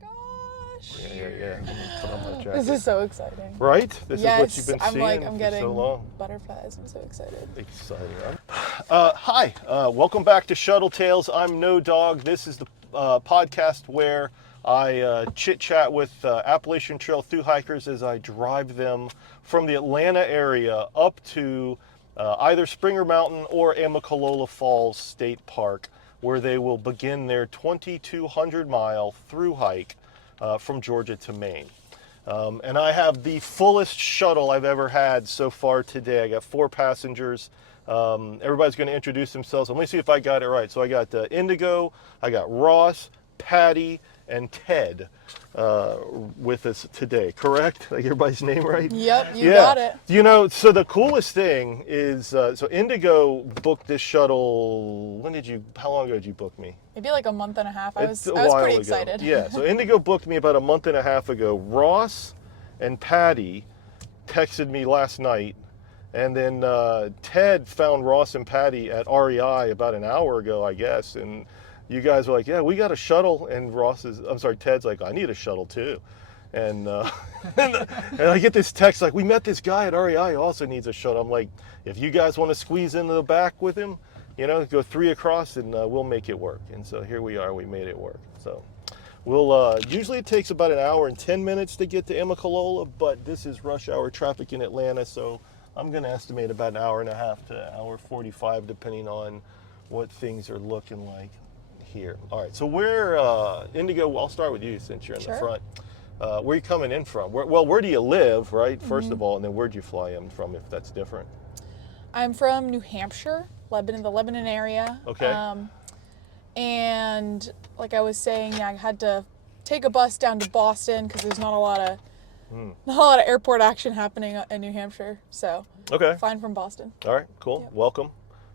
gosh. Yeah. I'm gonna put on my jacket. This is so exciting. Right? This is what you've been I'm seeing I'm for getting so long. butterflies. I'm so excited. Exciting. Hi, welcome back to Shuttle Tales. I'm No Dog. This is the podcast where I chit-chat with Appalachian Trail thru-hikers as I drive them from the Atlanta area up to either Springer Mountain or Amicalola Falls State Park, where they will begin their 2,200-mile thru-hike from Georgia to Maine. And I have the fullest shuttle I've ever had so far today. I got 4 passengers. Everybody's going to introduce themselves. Let me see if I got it right. So I got Indigo, I got Ross, Patty, and Ted with us today, correct? Like everybody's name right? Yep, you got it. You know, so the coolest thing is, so Indigo booked this shuttle, how long ago did you book me? Maybe like a month and a half. I was while pretty ago. excited. Yeah, so Indigo booked me about a month and a half ago. Ross and Patty texted me last night, and then Ted found Ross and Patty at REI about an hour ago, I guess, and you guys were like, yeah, we got a shuttle, and Ted's like, I need a shuttle too. And, and I get this text like, we met this guy at REI who also needs a shuttle. I'm like, if you guys want to squeeze into the back with him, you know, go 3 across and we'll make it work. And so here we are, we made it work. So we'll, usually it takes about an hour and 10 minutes to get to Amicalola, but this is rush hour traffic in Atlanta, so I'm going to estimate about an hour and a half to an hour 45, depending on what things are looking like here. All right, so where, Indigo, I'll start with you since you're in the front. Where are you coming in from? Where do you live, right, first of all, and then where'd you fly in from, if that's different? I'm from New Hampshire, the Lebanon area. Okay. And like I was saying, I had to take a bus down to Boston because there's not a lot of airport action happening in New Hampshire. So flying from Boston. All right, cool. Yep.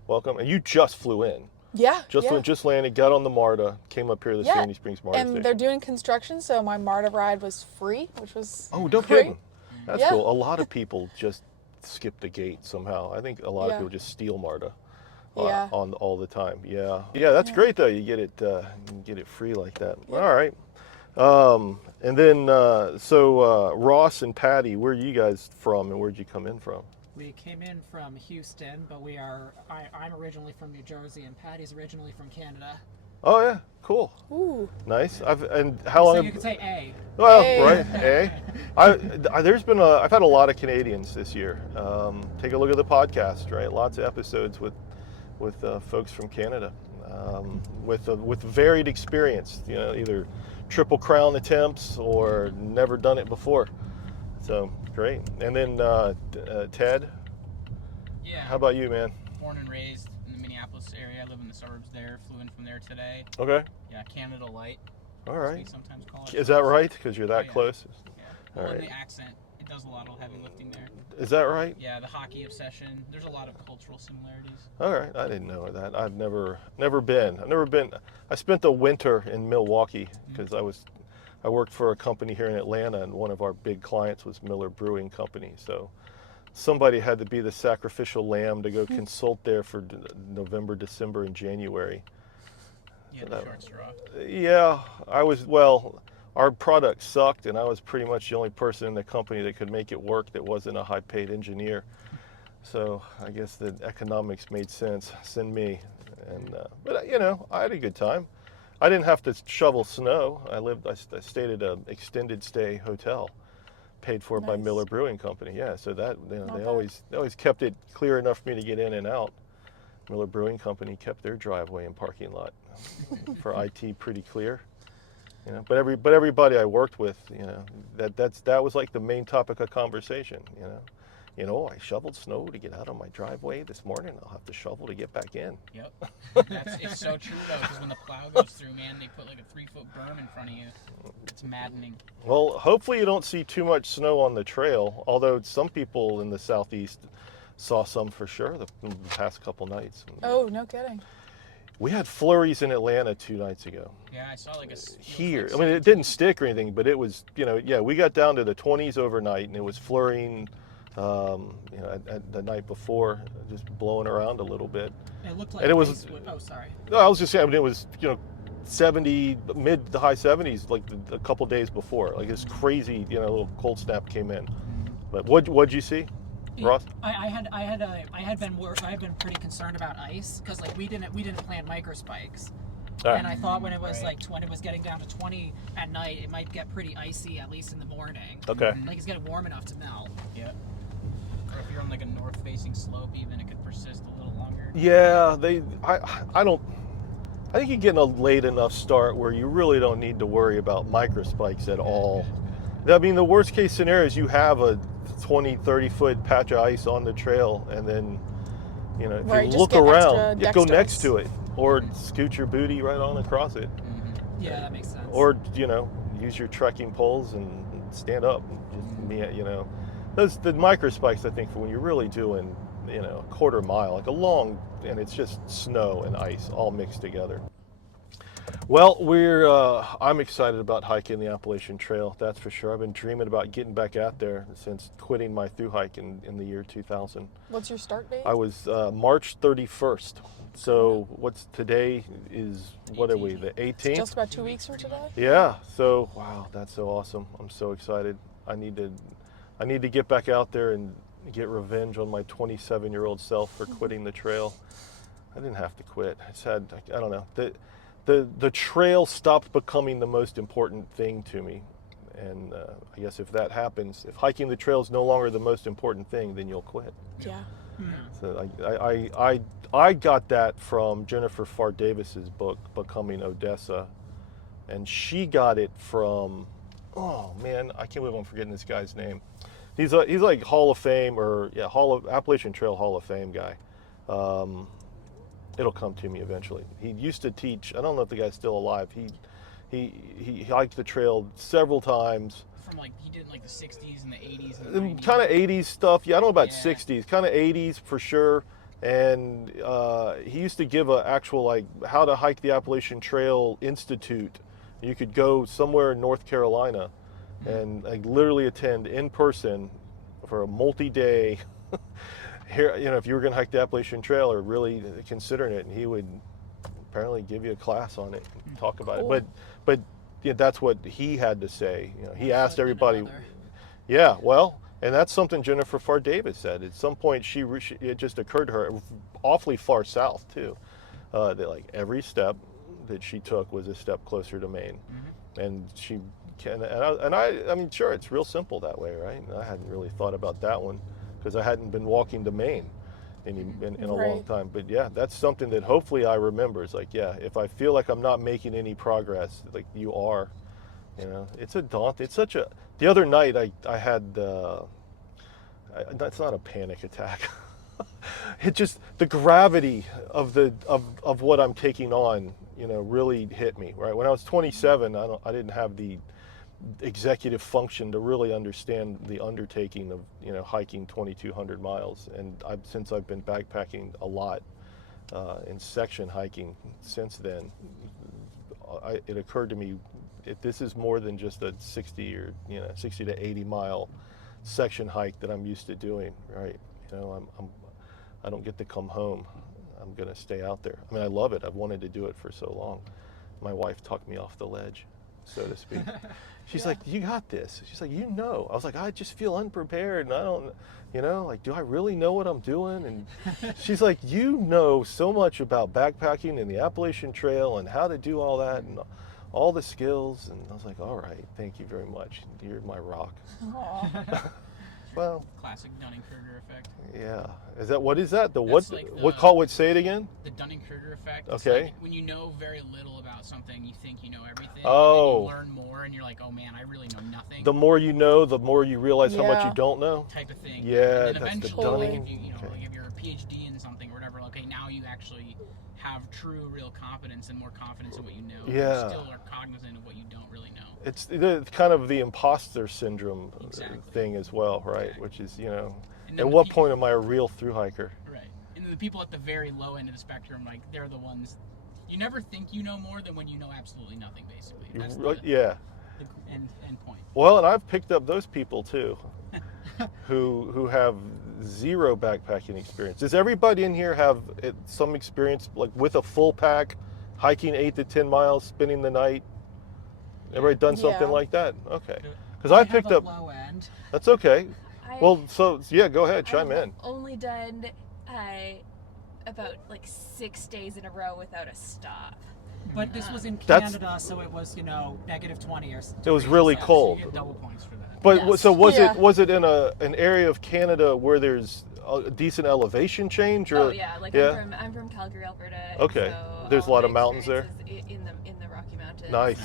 Welcome. And you just flew in. Yeah. Just landed, got on the MARTA, came up here to the Sandy Springs MARTA and station. they're doing construction, so my MARTA ride was free, which was no great. kidding. That's cool. A lot of people just skip the gate somehow. I think a lot of people just steal MARTA on all the time. Yeah, that's great though. You get it free like that. Yeah. All right. And then Ross and Patty, where are you guys from, and where'd you come in from? We came in from Houston, but I'm originally from New Jersey, and Patty's originally from Canada. Oh yeah, cool. Ooh. Nice. How long? So you could say A. Well, A. Right, A. I've had a lot of Canadians this year. Take a look at the podcast, right? Lots of episodes with folks from Canada, with varied experience. You know, either Triple Crown attempts or never done it before. So great. And then Ted. Yeah. How about you, man? Born and raised in the Minneapolis area. I live in the suburbs there. Flew in from there today. Okay. Yeah, Canada Light. All right. We sometimes call it. Is that right? Because you're that close? Yeah. All Well, right. and the accent, it does a lot of heavy lifting there. Is that right? Yeah, the hockey obsession. There's a lot of cultural similarities. All right. I didn't know that. I've never been. I spent the winter in Milwaukee because I worked for a company here in Atlanta, and one of our big clients was Miller Brewing Company. So somebody had to be the sacrificial lamb to go consult there for November, December, and January. Yeah, the short straw. Yeah, our product sucked, and I was pretty much the only person in the company that could make it work that wasn't a high-paid engineer. So I guess the economics made sense. Send me. But I had a good time. I didn't have to shovel snow. I stayed at an extended stay hotel, paid for by Miller Brewing Company. Yeah, so that they always kept it clear enough for me to get in and out. Miller Brewing Company kept their driveway and parking lot for IT pretty clear. But everybody I worked with, that was like the main topic of conversation. I shoveled snow to get out of my driveway this morning. I'll have to shovel to get back in. Yep. It's so true, though, because when the plow goes through, man, they put like a 3-foot berm in front of you. It's maddening. Well, hopefully you don't see too much snow on the trail, although some people in the southeast saw some for sure the past couple nights. Oh, no kidding. We had flurries in Atlanta 2 nights ago. Yeah, I saw like here. I mean, it didn't stick or anything, but it was, we got down to the 20s overnight, and it was flurrying. At the night before, just blowing around a little bit. It looked like and it was. sorry. No, I was just saying, it was, mid to high 70s, like a couple days before. Like it's crazy, a little cold snap came in. But what'd you see, Ross? I had been pretty concerned about ice because like we didn't plant microspikes. And I thought when it was when it was getting down to 20 at night, it might get pretty icy, at least in the morning. Okay. Like it's getting warm enough to melt. Yeah. Or if you're on like a north-facing slope, even it could persist a little longer. Yeah, I think you get a late enough start where you really don't need to worry about microspikes at all. I mean, the worst case scenario is you have a 20, 30 foot patch of ice on the trail, and then, if you look around, go next to it. Or scoot your booty right on across it. Yeah, that makes sense. Or, use your trekking poles and stand up. The microspikes, I think, for when you're really doing, a quarter mile, like a long, and it's just snow and ice all mixed together. Well, I'm excited about hiking the Appalachian Trail, that's for sure. I've been dreaming about getting back out there since quitting my thru-hike in the year 2000. What's your start date? I was March 31st. So what's today is, what are we, the 18th? Just about 2 weeks from today? Yeah, so wow, that's so awesome. I'm so excited. I need to get back out there and get revenge on my 27-year-old self for quitting the trail. I didn't have to quit. I don't know. The trail stopped becoming the most important thing to me. And I guess if that happens, if hiking the trail is no longer the most important thing, then you'll quit. Yeah. So I got that from Jennifer Farr Davis's book, Becoming Odessa. And she got it from, oh man, I can't believe I'm forgetting this guy's name. He's like Hall of Fame, Appalachian Trail Hall of Fame guy. It'll come to me eventually. He used to teach, I don't know if the guy's still alive. He hiked the trail several times. From he did the 60s and the 80s and the 90s. Kind of 80s stuff. Yeah, I don't know about 60s. Kind of 80s for sure. And he used to give a actual how to hike the Appalachian Trail Institute. You could go somewhere in North Carolina and literally attend in person for a multi-day. Here, if you were going to hike the Appalachian Trail or really considering it, and he would apparently give you a class on it, and talk about it. But that's what he had to say. He asked everybody. Yeah, well, and that's something Jennifer Farr Davis said. At some point, it just occurred to her, awfully far south too, that every step that she took was a step closer to Maine, and she can. And I mean, sure, it's real simple that way, right? And I hadn't really thought about that one because I hadn't been walking to Maine in a long time. But yeah, that's something that hopefully I remember. It's if I feel like I'm not making any progress, you are, it's a daunt. It's such a. The other night I had. That's not a panic attack. It just the gravity of what I'm taking on, really hit me. Right when I was 27, I didn't have the executive function to really understand the undertaking of hiking 2,200 miles, and since I've been backpacking a lot in section hiking since then, it occurred to me this is more than just a 60 to 80 mile section hike that I'm used to doing, right? I don't get to come home. I'm gonna stay out there. I mean, I love it. I've wanted to do it for so long. My wife talked me off the ledge, so to speak. She's like, you got this. She's like, I was like, I just feel unprepared, and I don't, do I really know what I'm doing? And she's like, you know so much about backpacking and the Appalachian Trail and how to do all that and all the skills. And I was like, all right, thank you very much. You're my rock. Well, classic Dunning-Kruger effect. Yeah. What is that? Say it again? The Dunning-Kruger effect. Okay. It's when you know very little about something, you think you know everything. Oh. And then you learn more, and you're like, oh man, I really know nothing. The more you know, the more you realize how much you don't know. Type of thing. Yeah, and then that's eventually, the Dunning. if you're a PhD in something or whatever, okay, now you actually have true, real competence and more confidence in what you know. Yeah. You still are cognizant of what you don't really know. It's kind of the imposter syndrome Exactly. thing as well, right? Exactly. Which is, And at what point am I a real thru-hiker? Right. And then the people at the very low end of the spectrum, they're the ones, you never think you know more than when you know absolutely nothing, basically. That's the end point. Well, and I've picked up those people too, who have zero backpacking experience. Does everybody in here have some experience with a full pack, hiking 8 to 10 miles, spending the night. Everybody done something Yeah. like that? Okay. Because I picked up. Low end. That's okay. Well, so yeah, go ahead, chime in. Only done about like 6 days in a row without a stop. But this was in Canada, so it was, negative 20 or something. It was really cold. So you get double points for that. But Yes. so was Yeah. it in an area of Canada where there's a decent elevation change? Or, Oh yeah, like I'm from Calgary, Alberta. Okay. So There's a all lot my of mountains there? experience is in the Rocky Mountains. Nice.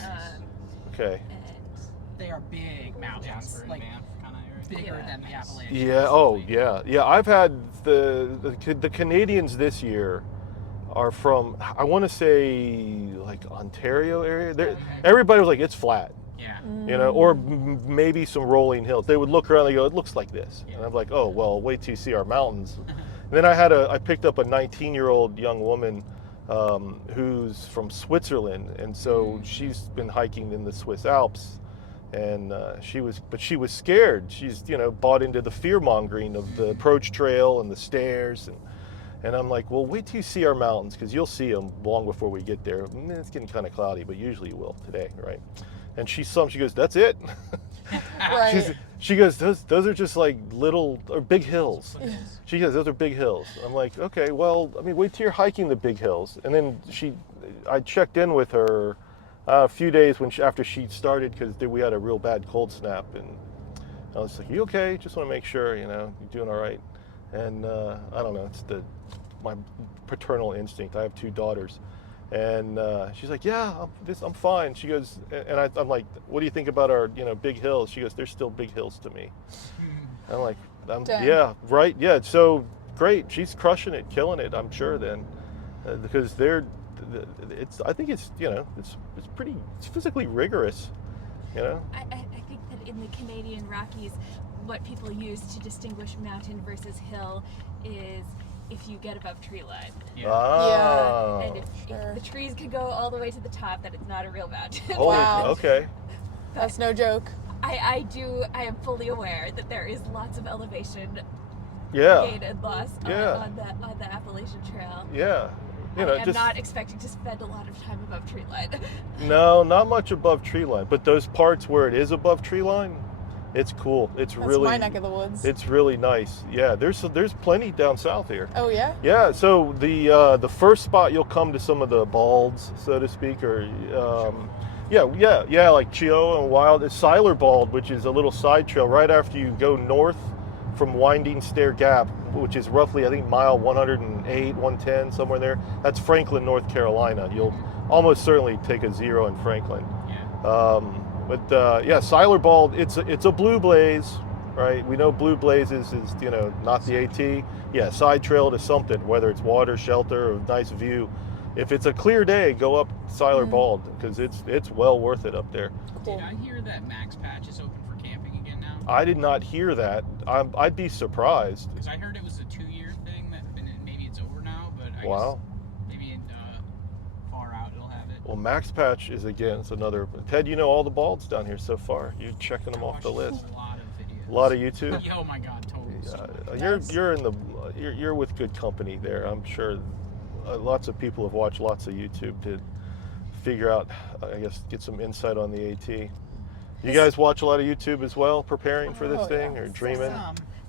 Okay. And They are big mountains, Jasper like and Banff kind of area. bigger Yeah. than the Nice. Appalachians. Yeah. Oh, yeah. I've had the Canadians this year are from, I want to say, like Ontario area. Everybody was like, it's flat, Yeah. or maybe some rolling hills. They would look around and go, it looks like this. And I'm like, oh well, wait till you see our mountains. And then I picked up a 19-year-old young woman who's from Switzerland, and so she's been hiking in the Swiss Alps. And she was scared. She's bought into the fear mongering of the approach trail and the stairs, and I'm like, well, wait till you see our mountains, because you'll see them long before we get there. It's getting kind of cloudy, but usually you will today, right? And she goes, that's it. Right. She goes, those are just like little or big hills. She goes, those are big hills. I'm like, okay, well, I mean, wait till you're hiking the big hills. And then I checked in with her a few days after she started, because we had a real bad cold snap, and I was like, you okay? Just want to make sure you're doing all right. And I don't know, it's my paternal instinct. I have 2 daughters, and she's like, yeah, I'm fine. She goes, and I'm like, what do you think about our big hills? She goes, they're still big hills to me. I'm like, Dang. yeah, right, yeah. So great, she's crushing it, killing it. I'm sure then, because I think it's pretty physically rigorous, I think that in the Canadian Rockies, what people use to distinguish mountain versus hill is if you get above tree line. Yeah. Oh. And if the trees could go all the way to the top, then it's not a real mountain. Holy, Wow. okay. That's no joke. I am fully aware that there is lots of elevation Yeah. gain and loss Yeah. on the Appalachian Trail. Yeah. I am not expecting to spend a lot of time above tree line. No, not much above tree line, but those parts where it is above tree line, it's cool. It's That's really my neck of the woods. It's really nice. Yeah, there's plenty down south here. Oh yeah. Yeah, so the first spot you'll come to some of the balds, so to speak, or like Chio and Wild. It's Seiler Bald, which is a little side trail right after you go north from Winding Stair Gap, which is roughly, I think, mile 108, 110, somewhere there. That's Franklin, North Carolina. You'll almost certainly take a 0 in Franklin. Yeah. Seiler Bald, it's a blue blaze, right? We know blue blazes is not the AT. Yeah, side trail to something, whether it's water, shelter, or nice view. If it's a clear day, go up Seiler Bald, because it's well worth it up there. Cool. Did I hear that Max Patch is open for camping again now? I did not hear that. I'd be surprised. Because I heard it was a 2-year thing, and maybe it's over now, but I Wow. guess maybe in far out it'll have it. Well, Max Patch is, again, it's another. Ted, you know all the balds down here so far. You're checking them off the Watched list. A lot of videos. A lot of YouTube. Oh my god, totally. You're with good company there. I'm sure lots of people have watched lots of YouTube to figure out, I guess, get some insight on the AT. You guys watch a lot of YouTube as well, preparing for this thing, yeah. or dreaming?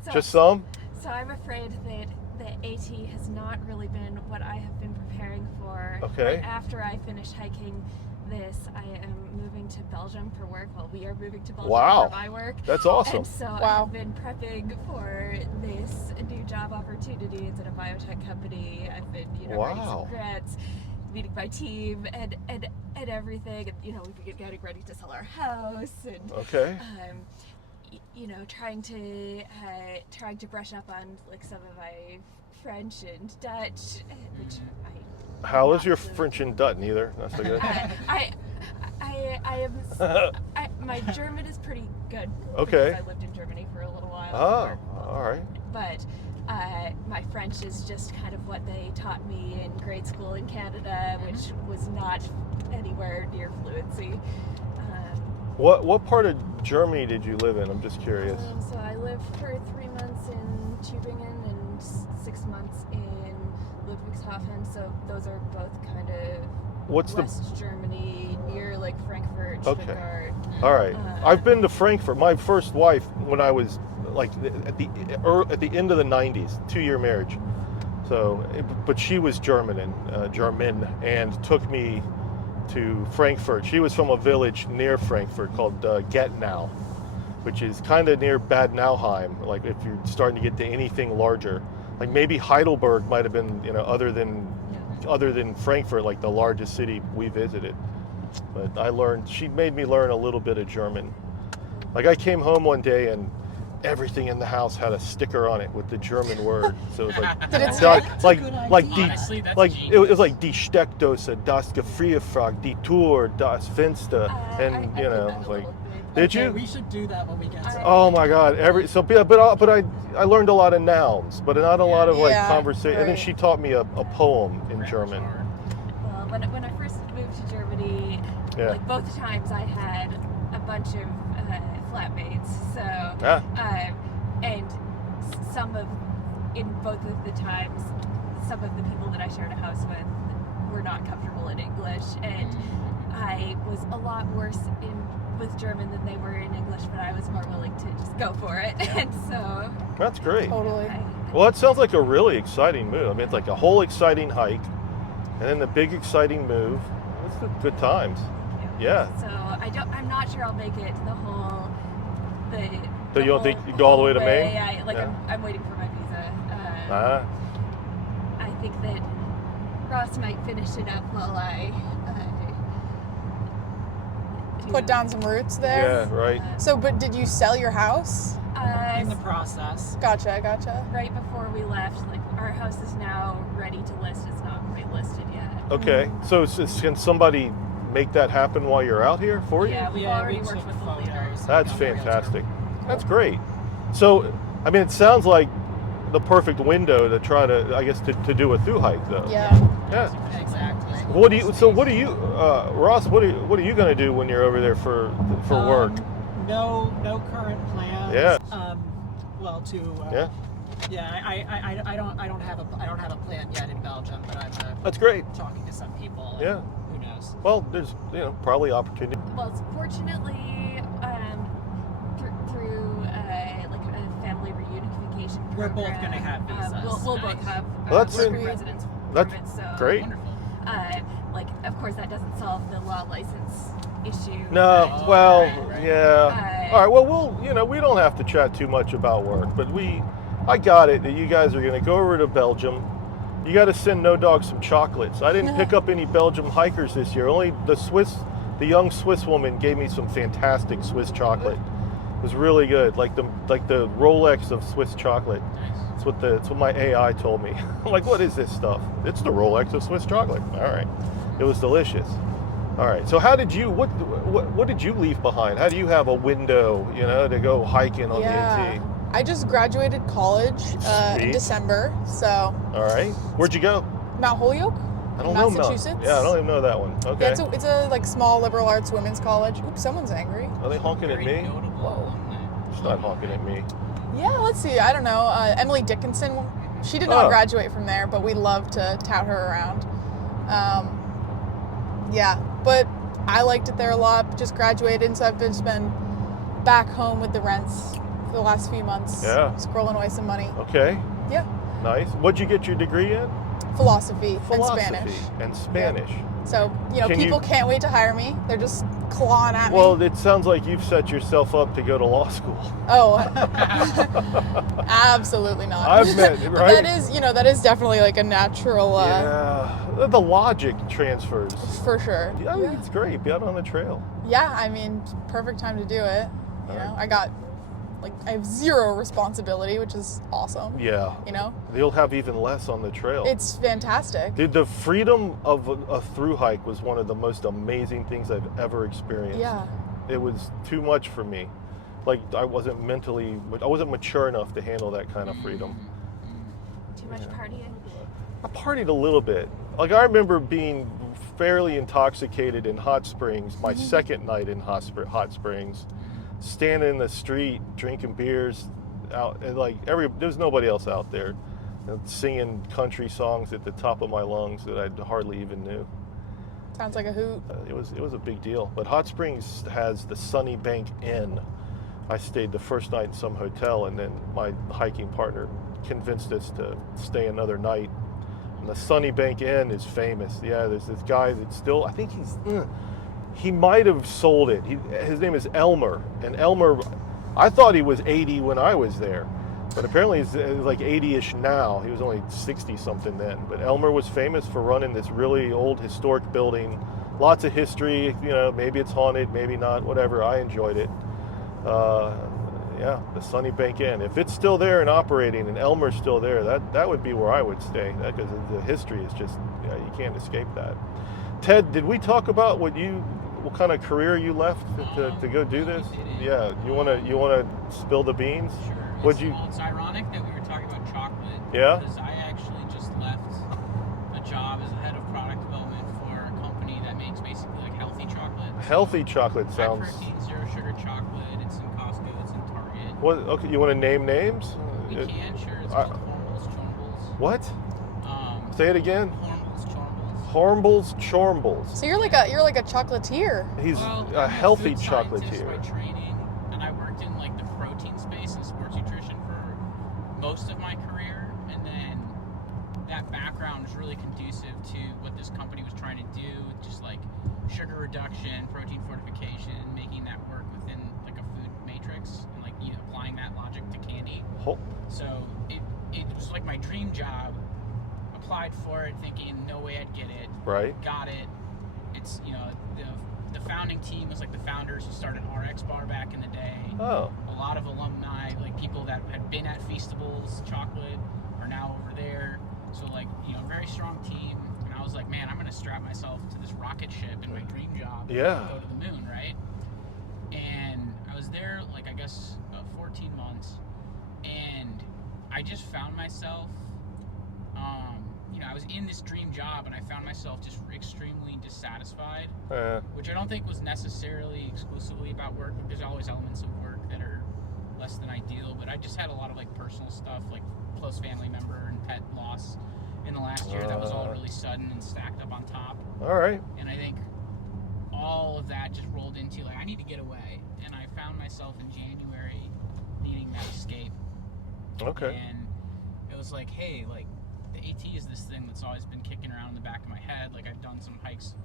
So, Just some? So I'm afraid that the AT has not really been what I have been preparing for. Okay. Right after I finish hiking this, I am moving to Belgium for work. Well, we are moving to Belgium Wow. for my work. That's awesome. And so Wow. I've been prepping for this new job opportunity. It's at a biotech company. I've been, writing Wow. some grants, meeting my team, and everything. And, we've been getting ready to sell our house, and Okay. trying to brush up on like some of my French and Dutch, which How is your French and Dutch? Neither. That's so good. my German is pretty good. Okay. Because I lived in Germany for a little while. Oh, all right. But my French is just kind of what they taught me in grade school in Canada, which was not anywhere near fluency. What part of Germany did you live in? I'm just curious. So I lived for 3 months in Tübingen and 6 months in Ludwigshafen. So those are both kind of What's West Germany, near like Frankfurt, Stuttgart. All right. I've been to Frankfurt. My first wife, when I was like at the end of the 90s, 2-year marriage. So, but she was German and took me to Frankfurt. She was from a village near Frankfurt called Getnau, which is kind of near Bad Nauheim. Like if you're starting to get to anything larger, like maybe Heidelberg might have been, other than Frankfurt, like the largest city we visited. But she made me learn a little bit of German. Like I came home one day and everything in the house had a sticker on it with the German word. So it was like, Did it stick? Honestly, that's it was like die Steckdose, das Gefrierfrag, die Tür, das Fenster, and like. Did you? We should do that when we get to Oh my God! But I learned a lot of nouns, but not a lot of like conversation. And then she taught me a poem in German. Well, when I first moved to Germany, like both times I had a bunch of flatmates. So and in both of the times, some of the people that I shared a house with were not comfortable in English, and I was a lot worse with German than they were in English, but I was more willing to just go for it. And so that's great. Totally. Well, it sounds like a really exciting move. I mean, it's like a whole exciting hike, and then the big exciting move. It's good times. Yeah. So I'm not sure I'll make it the whole. So you don't think you go all the way to Maine? I'm waiting for my visa. I think that Ross might finish it up while I put down some roots there. Yeah, right. So, but did you sell your house? In the process. Gotcha. Right before we left, like our house is now ready to list. It's not quite listed yet. Okay. So can somebody make that happen while you're out here for you? Yeah, we've already worked with the leaders. That's fantastic. That's great. So, I mean, it sounds like the perfect window to try to, I guess, to do a thru-hike, though. Yeah. Exactly. What do you, Ross? What are you going to do when you're over there for work? No current plans. Yeah. I don't have a plan yet in Belgium, but I'm that's great. Talking to some people. Yeah. Who knows? Well, there's probably opportunity. Well, fortunately, through like a family reunification program, we're both going to have visas. We'll both have residence permits. So great. Wonderful. Like, of course, that doesn't solve the law license issue. No, but, yeah. All right. Well, we don't have to chat too much about work, but I got it that you guys are going to go over to Belgium. You got to send No Dog some chocolates. I didn't pick up any Belgium hikers this year. Only the young Swiss woman gave me some fantastic Swiss chocolate. It was really good, like the Rolex of Swiss chocolate. It's what my AI told me. I'm like, what is this stuff? It's the Rolex of Swiss chocolate. All right, it was delicious. All right, so how did you what did you leave behind? How do you have a window, to go hiking on the NT? I just graduated college in December, so. All right, where'd you go? Mount Holyoke. I don't know Massachusetts. Yeah, I don't even know that one. Okay. Yeah, it's a like small liberal arts women's college. Oops, someone's angry. Are they honking at me? Whoa. It's not honking at me. Yeah, let's see. I don't know. Emily Dickinson. She did not graduate from there, but we love to tout her around. Yeah, but I liked it there a lot. Just graduated, and so I've just been back home with the rents for the last few months. Yeah. Squirreling away some money. Okay. Yeah. Nice. What'd you get your degree in? Philosophy and Spanish. Yep. So, people can't wait to hire me. They're just clawing at me. Well, it sounds like you've set yourself up to go to law school. Oh, absolutely not. I've met, right? That is definitely like a natural. Yeah, the logic transfers. For sure. Yeah, I think it's great. Be out on the trail. Yeah, I mean, perfect time to do it. I have zero responsibility, which is awesome. Yeah. You'll have even less on the trail. It's fantastic. Dude, the freedom of a thru-hike was one of the most amazing things I've ever experienced. Yeah. It was too much for me. Like, I wasn't mature enough to handle that kind of freedom. Too much partying? I partied a little bit. Like, I remember being fairly intoxicated in Hot Springs, my second night in Hot Springs. Standing in the street, drinking beers, out, and there's nobody else out there, singing country songs at the top of my lungs that I hardly even knew. Sounds like a hoot. It was a big deal. But Hot Springs has the Sunny Bank Inn. I stayed the first night in some hotel, and then my hiking partner convinced us to stay another night. And the Sunny Bank Inn is famous. Yeah, there's this guy that's still, I think he might have sold it. His name is Elmer. And Elmer, I thought he was 80 when I was there. But apparently he's like 80-ish now. He was only 60-something then. But Elmer was famous for running this really old historic building. Lots of history, maybe it's haunted, maybe not, whatever. I enjoyed it. The Sunny Bank Inn. If it's still there and operating and Elmer's still there, that would be where I would stay. Because the history is just, you can't escape that. Ted, did we talk about what kind of career you left to go do this? Yeah, you wanna spill the beans? Sure. It's ironic that we were talking about chocolate. Yeah. Because I actually just left a job as a head of product development for a company that makes basically like healthy chocolate. Healthy chocolate sounds. High protein, zero sugar chocolate. It's in Costco. It's in Target. What? Okay, you want to name names? We can, sure. It's called Hormels Chormbles. What? Say it again. Hormels Chormbles. Hormels Chormbles. So you're like a chocolatier. He's I'm a healthy food scientist chocolatier. by training, and I worked in like the protein space and sports nutrition for most of my career, and then that background was really conducive to what this company was trying to do, just like sugar reduction, protein fortification, making that work within like a food matrix, and like applying that logic to candy. So it was like my dream job. Applied for it thinking no way I'd get it. Right. Got it. It's the founding team was like the founders who started RX Bar back in the day. Oh. A lot of alumni, like people that had been at Feastables chocolate, are now over there. So like very strong team. And I was like, man, I'm gonna strap myself to this rocket ship in my dream job. Yeah. And go to the moon, right? And I was there like I guess about 14 months, and I just found myself. I was in this dream job, and I found myself just extremely dissatisfied, which I don't think was necessarily exclusively about work. There's always elements of work that are less than ideal, but I just had a lot of like personal stuff, like close family member and pet loss in the last year that was all really sudden and stacked up on top. All right. And I think all of that just rolled into like I need to get away, and I found myself in January needing that escape. Okay. And it was like, hey, like. The AT is this thing that's always been kicking around in the back of my head. Like I've done some hikes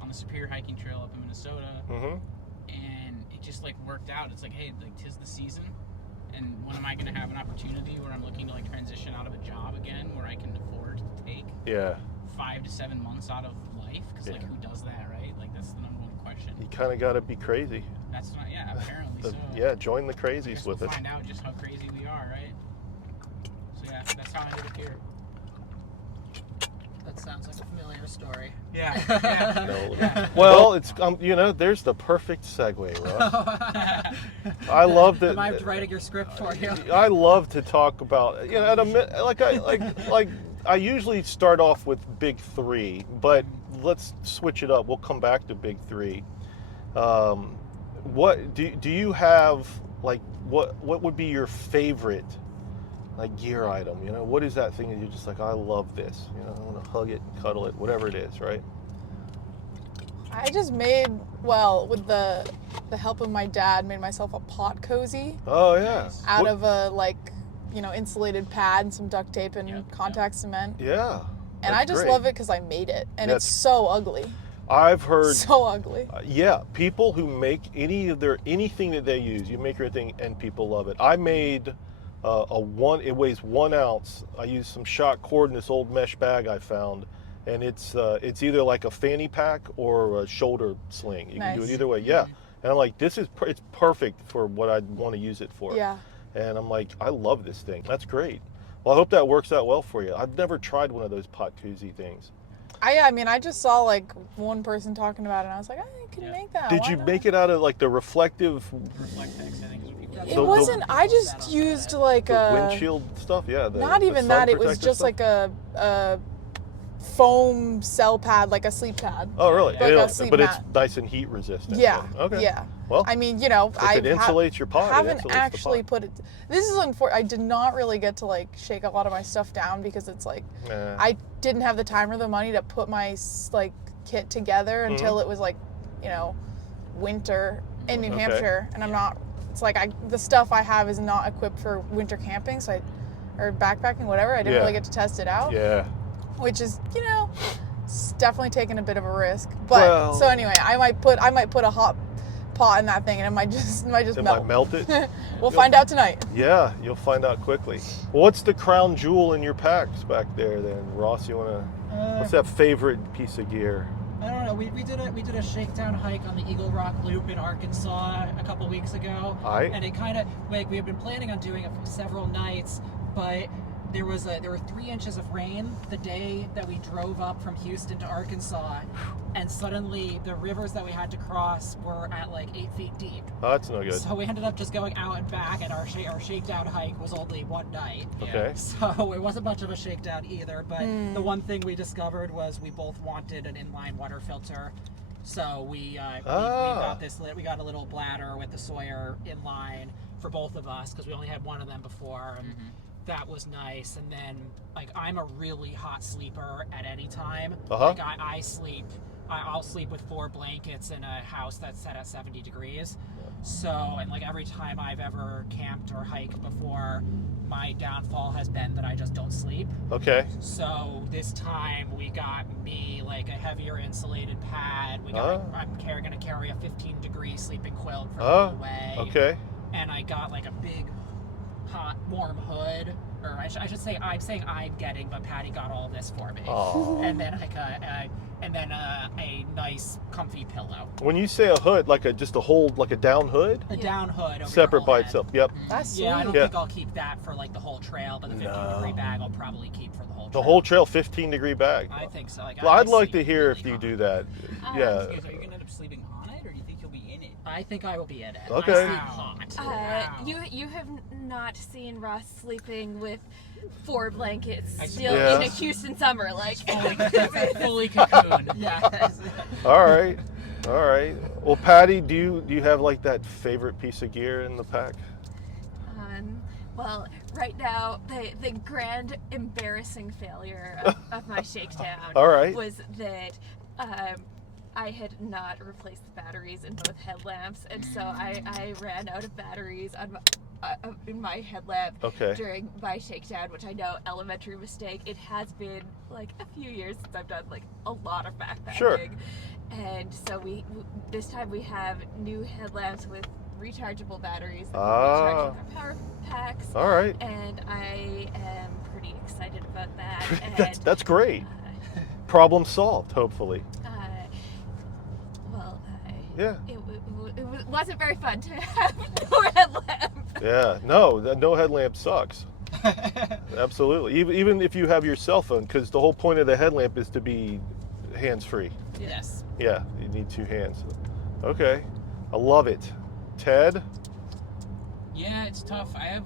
on the Superior Hiking Trail up in Minnesota, and it just like worked out. It's like, hey, like 'tis the season, and when am I going to have an opportunity where I'm looking to like transition out of a job again, where I can afford to take 5 to 7 months out of life? Because like who does that, right? Like that's the number one question. You kind of got to be crazy. That's not, apparently so. Yeah, join the crazies with we'll it. Find out just how crazy we are, right? So yeah, that's how I ended up here. That sounds like a familiar story. Yeah. No. Yeah. Well, it's there's the perfect segue, Ross. I love that. Am I writing your script for you? I love to talk about I usually start off with big three, but let's switch it up. We'll come back to big three. What do you have what would be your favorite gear item? What is that thing that you're just like, I love this, I want to hug it, cuddle it, whatever it is, right? I just made, with the help of my dad, made myself a pot cozy. Oh yeah. Out of a insulated pad and some duct tape and contact cement. Yeah. And I just love it because I made it, and it's so ugly. I've heard so ugly. People who make anything that they use, you make your thing and people love it. I made it weighs 1 ounce. I used some shot cord in this old mesh bag I found, and it's either like a fanny pack or a shoulder sling. You can do it either way. Yeah. And I'm like, it's perfect for what I'd want to use it for. Yeah. And I'm like, I love this thing. That's great. Well, I hope that works out well for you. I've never tried one of those pot koozie things. I just saw one person talking about it, and I was like, I can make that. Did you make it out of the reflective? Reflectex, I think is what people. It wasn't. I just used the a windshield stuff. Yeah. Not even that. It was just stuff? a foam cell pad, like a sleep pad. Oh, really? It's nice and heat resistant. Yeah. So. Okay. Yeah. Well, I mean, if it insulates your pot. Haven't actually put it. This is unfortunate. I did not really get to shake a lot of my stuff down because it's I didn't have the time or the money to put my kit together until it was like, you know, winter in New Hampshire, and I'm not. It's like the stuff I have is not equipped for winter camping, or backpacking, whatever. I didn't really get to test it out. Yeah. Which is, you know, it's definitely taking a bit of a risk. But so anyway, I might put a hot pot in that thing, and it might just melt. It might melt it. We'll find out tonight. Yeah, you'll find out quickly. What's the crown jewel in your packs back there, then, Ross? You wanna? What's that favorite piece of gear? I don't know. We did a shakedown hike on the Eagle Rock Loop in Arkansas a couple weeks ago, and it kind of like we had been planning on doing it for several nights, but there were 3 inches of rain the day that we drove up from Houston to Arkansas, and suddenly the rivers that we had to cross were at like 8 feet deep. Oh, that's no good. So we ended up just going out and back, and our shakedown hike was only one night. Okay. So it wasn't much of a shakedown either, but the one thing we discovered was we both wanted an inline water filter. So we got we got a little bladder with the Sawyer inline for both of us because we only had one of them before. And that was nice. And then, like, I'm a really hot sleeper at any time. Like, I'll sleep with 4 blankets in a house that's set at 70 degrees. So, and like every time I've ever camped or hiked before, my downfall has been that I just don't sleep. Okay. So this time we got me like a heavier insulated pad. I'm going to carry a 15-degree sleeping quilt for the whole way. Okay. And I got like a big hot warm hood, or I should say I'm saying I'm getting, but Patty got all this for me. And then I got a nice comfy pillow. When you say a hood, like just a whole, like a down hood? A down hood over separate by head. itself. Yep. That's sweet. Yeah, I don't think I'll keep that for like the whole trail, but the 15-degree bag I'll probably keep for the whole trail. The whole trail, 15-degree bag. I think so. Like, Well, I'd like to hear if you do that. Yeah. Are you going to end up sleeping on it, or do you think you'll be in it? I think I will be in it. Okay. I sleep hot. Wow. You have not seen Ross sleeping with 4 blankets still Yeah. in a Houston summer, like Fully cocoon. Yes. All right. Well, Patty, do you have like that favorite piece of gear in the pack? Well, right now the grand embarrassing failure of my shakedown All right. was that I had not replaced the batteries in both headlamps, and so I ran out of batteries on in my headlamp during my shakedown, which I know, elementary mistake. It has been like a few years since I've done like a lot of backpacking. Sure. And so this time we have new headlamps with rechargeable batteries and recharging our power packs. All right. And I am pretty excited about that. That's great. Problem solved, hopefully. Yeah. It wasn't very fun to have no headlamp. Yeah. No headlamp sucks. Absolutely. Even if you have your cell phone, because the whole point of the headlamp is to be hands-free. Yes. Yeah, you need 2 hands. Okay. I love it. Ted? Yeah, it's tough. I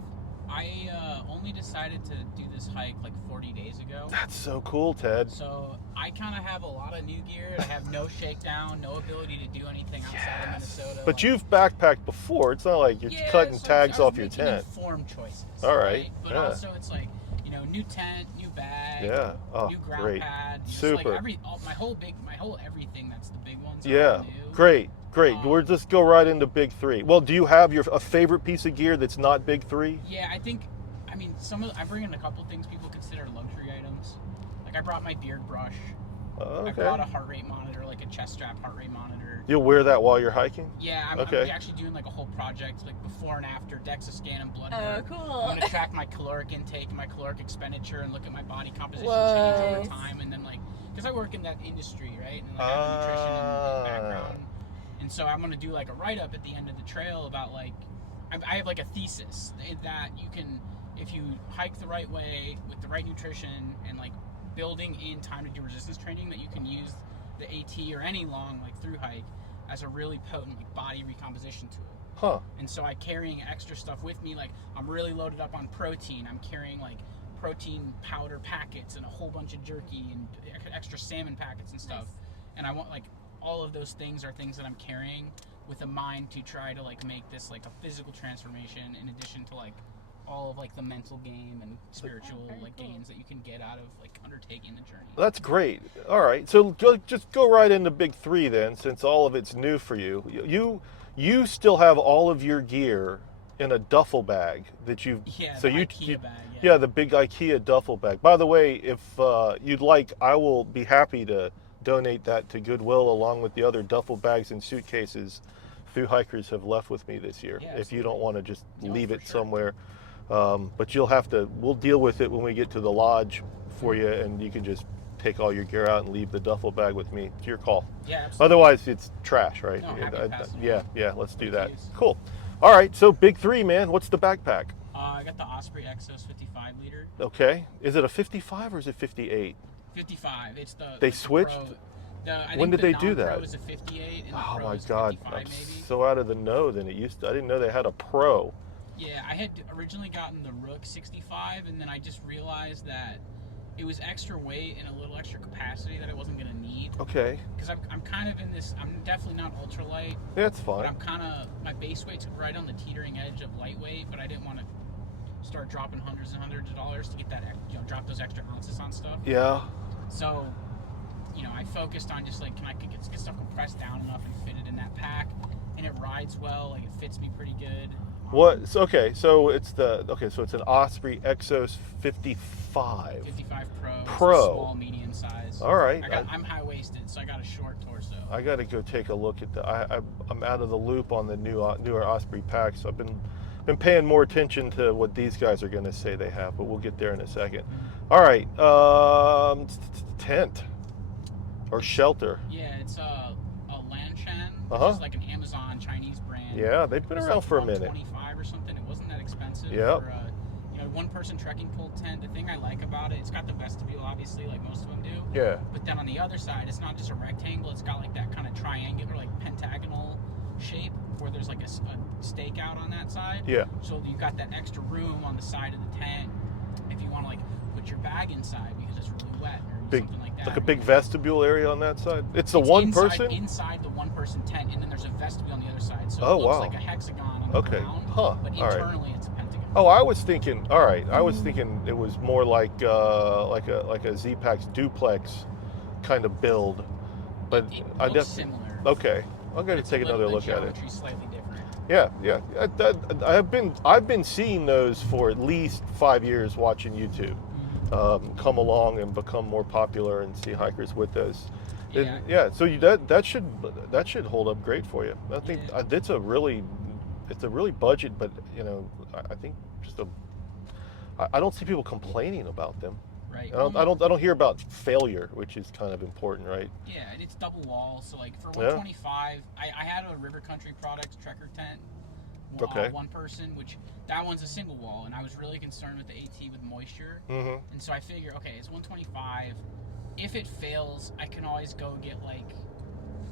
only decided to do this hike like 40 days ago. That's so cool, Ted. So I kind of have a lot of new gear. I have no shakedown, no ability to do anything outside of Minnesota. But you've backpacked before. It's not like you're cutting tags off your tent. Informed choices. All right. But also it's like, new tent, new bag, new ground pad. Super. Like my whole everything. That's the big ones. Yeah. Great. We'll just go right into big 3. Well, do you have a favorite piece of gear that's not big 3? Yeah, I bring in a couple things people consider luxury items. Like I brought my beard brush. Okay. I brought a heart rate monitor, like a chest strap heart rate monitor. You'll wear that while you're hiking? Yeah, I'm actually doing like a whole project, like before and after DEXA scan and blood work. Oh, cool. I'm gonna track my caloric intake and my caloric expenditure and look at my body composition Whoa. change over time, and then because I work in that industry, right? And I have nutrition and background. And so I'm gonna do like a write-up at the end of the trail about I have like a thesis that you can, if you hike the right way with the right nutrition and like building in time to do resistance training, that you can use the AT or any long thru hike as a really potent body recomposition tool. Huh. And so I'm carrying extra stuff with me. Like I'm really loaded up on protein. I'm carrying protein powder packets and a whole bunch of jerky and extra salmon packets and stuff. Nice. And I want all of those things are things that I'm carrying with a mind to try to make this a physical transformation in addition to all of like the mental game and spiritual gains that you can get out of like undertaking the journey. That's great. All right, so just go right into Big 3 then, since all of it's new for you. You still have all of your gear in a duffel bag that you've IKEA bag. Yeah, the big IKEA duffel bag. By the way, if you'd like, I will be happy to donate that to Goodwill along with the other duffel bags and suitcases thru-hikers have left with me this year. If you don't want to just leave it somewhere. But we'll deal with it when we get to the lodge for you, and you can just take all your gear out and leave the duffel bag with me. It's your call. Yeah, absolutely. Otherwise, it's trash, right? No, yeah, let's do that. Cool. All right, so Big 3, man. What's the backpack? I got the Osprey Exos 55 liter. Okay. Is it a 55 or is it 58? 55. It's the. They switched? When did they do that? It was a 58 and the oh Pro my was God. 55 I'm maybe. so out of the know than it used to. I didn't know they had a Pro. Yeah, I had originally gotten the Rook 65, and then I just realized that it was extra weight and a little extra capacity that I wasn't going to need. Okay. Because I'm kind of in this, I'm definitely not ultralight. That's fine. But I'm kind of, my base weight's right on the teetering edge of lightweight, but I didn't want to start dropping hundreds and hundreds of dollars to get that, drop those extra ounces on stuff. Yeah. So, I focused on just like, can I get stuff compressed down enough and fit it in that pack, and it rides well, like it fits me pretty good. So it's an Osprey Exos 55. 55 Pro. Pro. Small, medium size. All right. I'm high-waisted, so I got a short torso. I got to go take a look at I'm out of the loop on the newer Osprey packs. I've been paying more attention to what these guys are going to say they have, but we'll get there in a second. All right. Tent or shelter. Yeah, it's a Lanshan, which Uh-huh. is like an Amazon Chinese brand. Yeah, they've been around for a minute. $125 or something. It wasn't that expensive. Yep. For one-person trekking pole tent. The thing I like about it, it's got the vestibule, obviously, like most of them do. Yeah. But then on the other side, it's not just a rectangle. It's got like that kind of triangular, like pentagonal shape where there's like a stake out on that side. Yeah. So you've got that extra room on the side of the tent if you want to like put your bag inside because it's really wet or something like that. Like a big vestibule area on that side? It's one person? Inside the one-person tent, and then there's a vestibule on the other side. So Oh, it looks wow. like a hexagon on the ground, but internally it's a pentagon. Oh, I was thinking. All right, I was thinking it was more like a Z-Pax duplex kind of build, but it looks similar. Okay, I'm going to take another look at it. The geometry's slightly different. Yeah. I've been seeing those for at least 5 years watching YouTube. Come along and become more popular and see hikers with those. Yeah. So that should hold up great for you. I think it's a really budget, but I think I don't see people complaining about them. Right. I don't hear about failure, which is kind of important, right? Yeah, and it's double wall, so like for 125, I had a River Country Products Trekker tent. One person, which that one's a single wall, and I was really concerned with the AT with moisture. Mm-hmm. And so I figure, okay, it's 125. If it fails, I can always go get like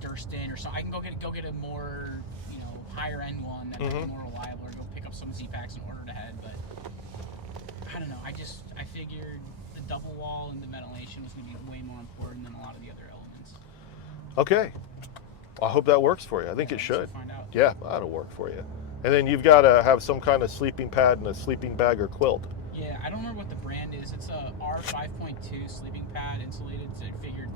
Durston or something. I can go get a more higher end one that might be more reliable, or go pick up some Z-Packs and order it ahead. But I don't know. I figured the double wall and the ventilation was going to be way more important than a lot of the other elements. Okay. I hope that works for you. I think it should. We'll find out. Yeah, that'll work for you. And then you've got to have some kind of sleeping pad and a sleeping bag or quilt. Yeah, I don't remember what the brand is. It's a R5.2 sleeping pad insulated. So I figured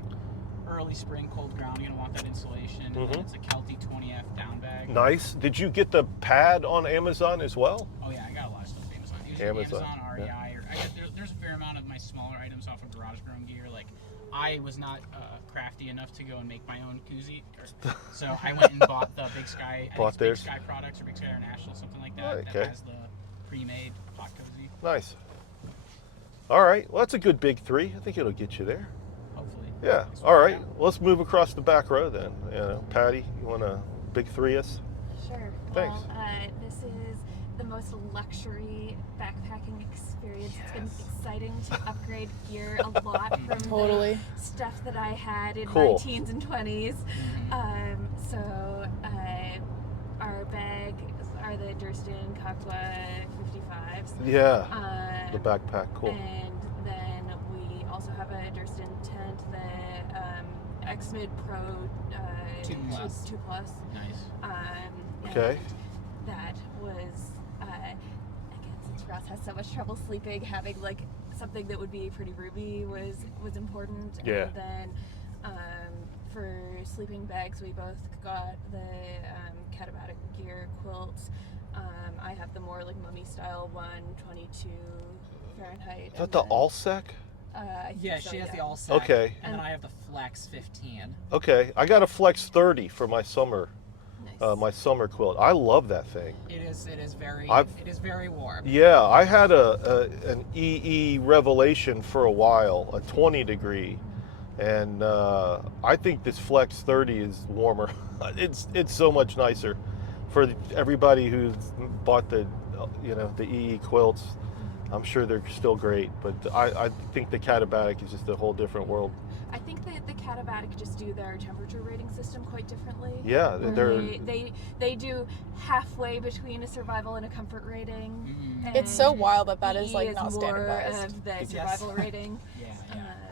early spring, cold ground, you're going to want that insulation. And then it's a Kelty 20F down bag. Nice. Did you get the pad on Amazon as well? Oh, yeah, I got a lot of stuff on Amazon. Amazon, REI. Yeah. There's a fair amount of my smaller items off of Garage Grown Gear. Like, I was not crafty enough to go and make my own koozie, so I went and bought the Big Sky. Big Sky Products or Big Sky International, something like that. Okay. That has the pre-made hot cozy. Nice. All right. Well, that's a good Big 3. I think it'll get you there. Hopefully. Yeah. All right. Let's move across the back row then. Patty, you want to Big 3 us? Sure. Thanks. Well, this is the most luxury backpacking experience. It's been exciting to upgrade gear a lot from the stuff that I had in my teens and 20s. Our bag are the Durston Kakwa 55s. Yeah. The backpack, cool. And then we also have a Durston tent, the X-Mid Pro 2 Plus. Nice. Okay. That was, again, since Ross has so much trouble sleeping, having like something that would be pretty roomy was important. Yeah. And then for sleeping bags, we both got the Katabatic gear quilts. I have the more like mummy style 122 Fahrenheit. Is that the Allsec? Yeah, she has the Allsec. Okay. And then I have the Flex 15. Okay, I got a Flex 30 for my summer. Nice. My summer quilt. I love that thing. It is very warm. Yeah, I had an EE Revelation for a while, a 20 degree, and I think this Flex 30 is warmer. It's so much nicer for everybody who's bought the EE quilts. I'm sure they're still great, but I think the Katabatic is just a whole different world. I think that the Katabatic just do their temperature rating system quite differently. Yeah, they do halfway between a survival and a comfort rating. Mm-hmm. It's so wild that is like not more standardized. of the survival rating.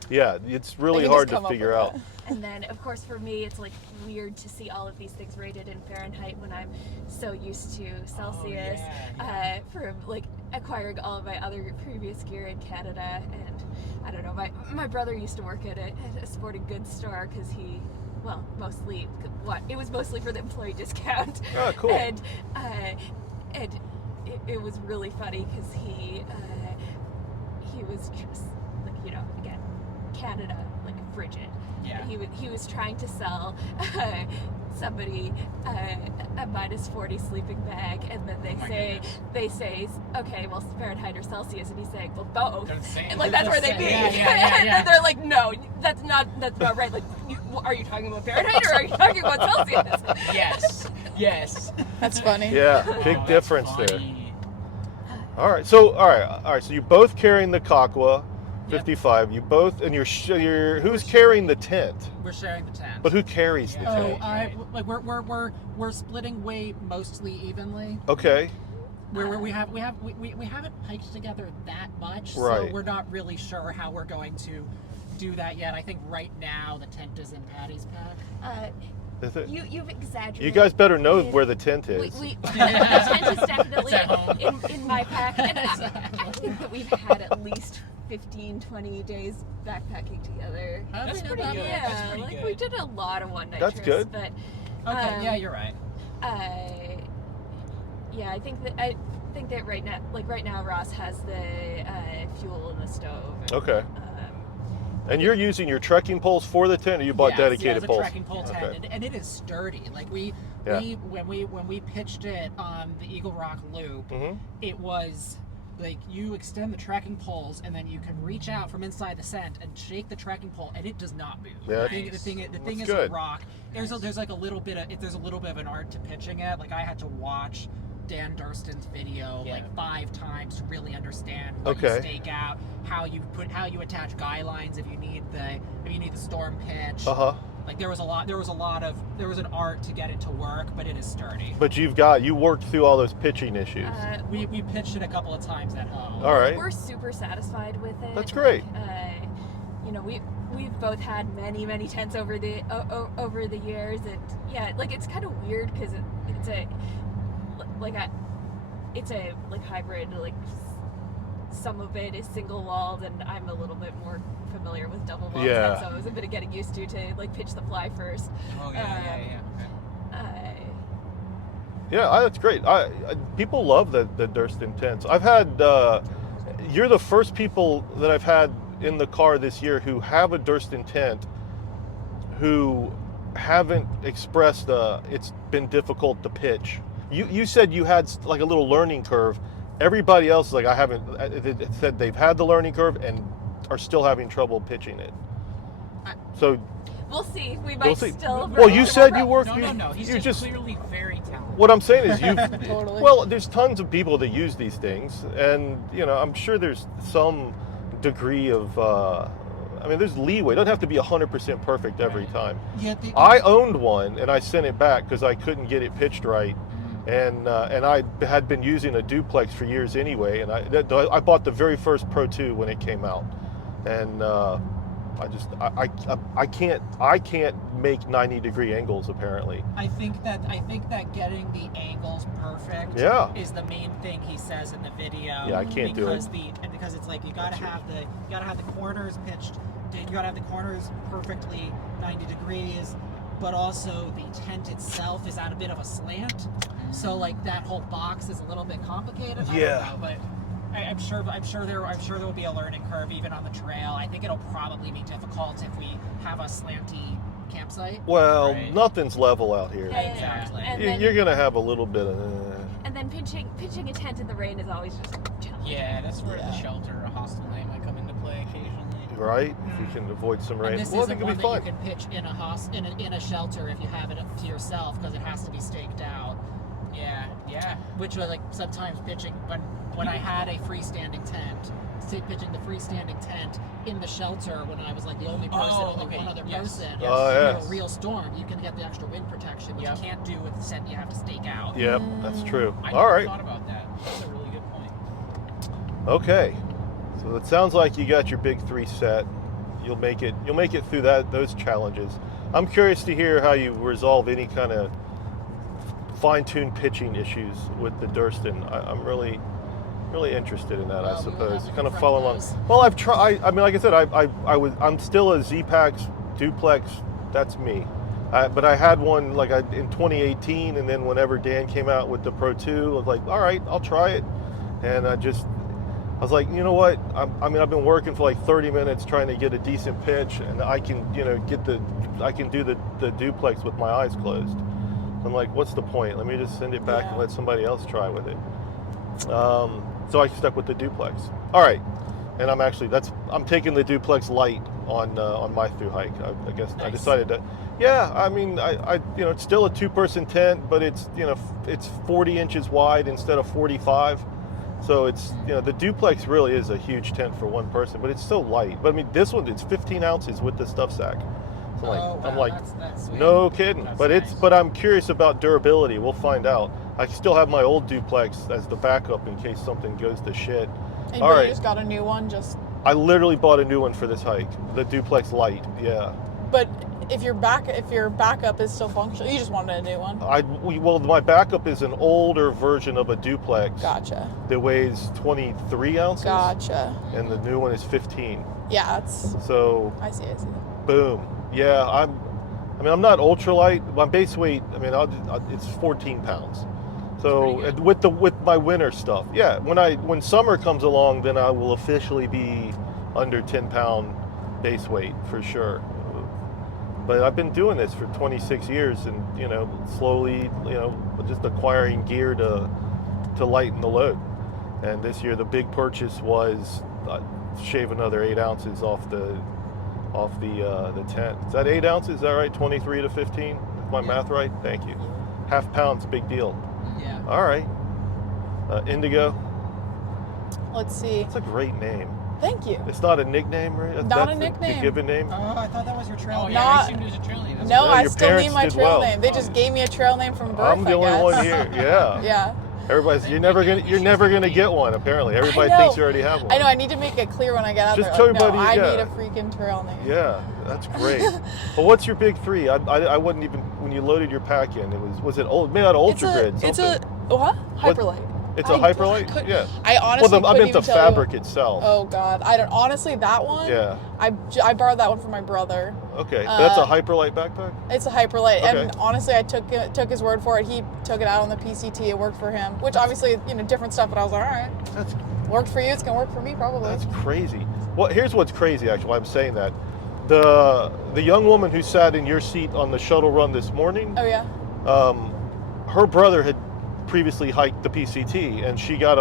Yeah, it's really hard to figure out. And then, of course, for me, it's like weird to see all of these things rated in Fahrenheit when I'm so used to Celsius from like acquiring all of my other previous gear in Canada. And I don't know, my brother used to work at a sporting goods store because it was mostly for the employee discount. Oh, cool. And it was really funny because he was just like, again, Canada, like frigid. Yeah. He was trying to sell somebody a minus 40 sleeping bag, and then they say, okay, well, Fahrenheit or Celsius, and he's saying, well, both. And like that's where they meet. And then they're like, no, that's not right. Like, are you talking about Fahrenheit or are you talking about Celsius? Yes. That's funny. Yeah, big difference there. All right, so you're both carrying the Kakwa 55. You both, and who's carrying the tent? We're sharing the tent. But who carries the tent? We're splitting weight mostly evenly. Okay. We haven't hiked together that much, right. So we're not really sure how we're going to do that yet. I think right now the tent is in Patty's pack. You've exaggerated. You guys better know where the tent is. The tent is definitely in my pack, and I think that we've had at least 15, 20 days backpacking together. That's pretty good. Yeah, That's pretty good. We did a lot of one-night trips. That's good. But yeah, you're right. I think that right now Ross has the fuel in the stove. Okay. And you're using your trekking poles for the tent, or you bought dedicated poles? Yeah, it's a trekking pole tent, and it is sturdy. Like when we pitched it on the Eagle Rock Loop, it was like you extend the trekking poles, and then you can reach out from inside the tent and shake the trekking pole, and it does not move. Yeah, the thing is good. a rock. There's like a little bit of an art to pitching it. Like I had to watch Dan Durston's video like 5 times to really understand what you stake out, how you attach guy lines if you need the storm pitch. Like there was an art to get it to work, but it is sturdy. But you worked through all those pitching issues. We pitched it a couple of times at home. All right. We're super satisfied with it. That's great. We've both had many tents over the years, and it's kind of weird because it's a hybrid, like some of it is single walled, and I'm a little bit more familiar with double walled, so it was a bit of getting used to pitch the fly first. That's great. People love the Durston tents. I've had you're the first people that I've had in the car this year who have a Durston tent who haven't expressed it's been difficult to pitch. You said you had like a little learning curve. Everybody else is like, I haven't. It said they've had the learning curve and are still having trouble pitching it. So we'll see. We might still. Well, you said you worked. No. He's just clearly very talented. What I'm saying is, Totally. Well, there's tons of people that use these things, and I'm sure there's some degree of. There's leeway. It doesn't have to be 100% perfect every time. Yeah, I owned one, and I sent it back because I couldn't get it pitched right. And I had been using a duplex for years anyway, and I bought the very first Pro 2 when it came out, and I can't make 90-degree angles apparently. I think that getting the angles perfect is the main thing he says in the video. Yeah, I can't do it. Because it's like you gotta have the corners pitched, you gotta have the corners perfectly 90 degrees, but also the tent itself is at a bit of a slant. So like that whole box is a little bit complicated. I don't know, but I'm sure there will be a learning curve even on the trail. I think it'll probably be difficult if we have a slanty campsite. Well, nothing's level out here. Exactly. You're gonna have a little bit of. And then pitching a tent in the rain is always just challenging. Yeah, that's where the shelter or hostel night might come into play occasionally. Right, if you can avoid some rain. And this isn't one that you can pitch in a shelter if you have it to yourself because it has to be staked out. Yeah. Which was like sometimes pitching when I had a freestanding tent, pitching the freestanding tent in the shelter when I was like the only person, one other person. In a real storm, you can get the extra wind protection, which you can't do with the tent you have to stake out. Yep, that's true. I never thought about that. That's a really good point. Okay, so it sounds like you got your big 3 set. You'll make it through those challenges. I'm curious to hear how you resolve any kind of fine-tuned pitching issues with the Durston. I'm really interested in that. I suppose kind of follow along. Well, I've tried. I mean, like I said, I'm still a Z-Packs duplex. That's me. But I had one in 2018, and then whenever Dan came out with the Pro 2, I was like, all right, I'll try it. And I was like, you know what? I've been working for like 30 minutes trying to get a decent pitch, and I can, I can do the duplex with my eyes closed. I'm like, what's the point? Let me just send it back and let somebody else try with it. So I stuck with the duplex. All right, and I'm taking the duplex light on my thru-hike. I guess nice. I decided to. Yeah, I mean, I it's still a 2-person tent, but it's 40 inches wide instead of 45. So it's the duplex really is a huge tent for one person, but it's still light. But I mean, this one it's 15 ounces with the stuff sack. So I'm like, that's no kidding. That's nice. But I'm curious about durability. We'll find out. I still have my old duplex as the backup in case something goes to shit. And you just got a new one, I literally bought a new one for this hike, the duplex light. Yeah. But if your backup is still functional, you just wanted a new one. Well, my backup is an older version of a duplex. Gotcha. That weighs 23 ounces. Gotcha. And the new one is 15. Yeah, that's. So. I see. Boom. Yeah, I'm not ultralight. My base weight, it's 14 pounds. So with my winter stuff, when summer comes along, then I will officially be under 10-pound base weight for sure. But I've been doing this for 26 years, and slowly, just acquiring gear to lighten the load. And this year, the big purchase was shave another 8 ounces off the tent. Is that 8 ounces? Is that right? 23 to 15? Is my math right? Thank you. Half pound's big deal. Yeah. All right. Indigo. Let's see. It's a great name. Thank you. It's not a nickname, right? Not a nickname. The given name? Oh, I thought that was your trail name. I assumed it was a trail name. No, I still need my did trail well. name. They just gave me a trail name from birth. I'm the only one here. Yeah. Yeah. Everybody's you're never gonna get one. Apparently, everybody thinks you already have one. I know. I need to make it clear when I get out just there. Tell everybody, I need a freaking trail name. Yeah, that's great. Well, what's your big 3? I wasn't even when you loaded your pack in. Was it old? Made out of Ultra Grid? It's a what? Hyperlight. It's a Hyperlight? Yeah. I honestly I meant the fabric itself. Oh God, I don't honestly that one. Yeah. I borrowed that one from my brother. Okay, that's a Hyperlight backpack. It's a Hyperlight, okay. And honestly, I took his word for it. He took it out on the PCT. It worked for him, which obviously different stuff. But I was like, all right, that's worked for you. It's gonna work for me probably. That's crazy. Well, here's what's crazy. Actually, why I'm saying that. The young woman who sat in your seat on the shuttle run this morning. Oh yeah. Her brother had previously hiked the PCT, and she got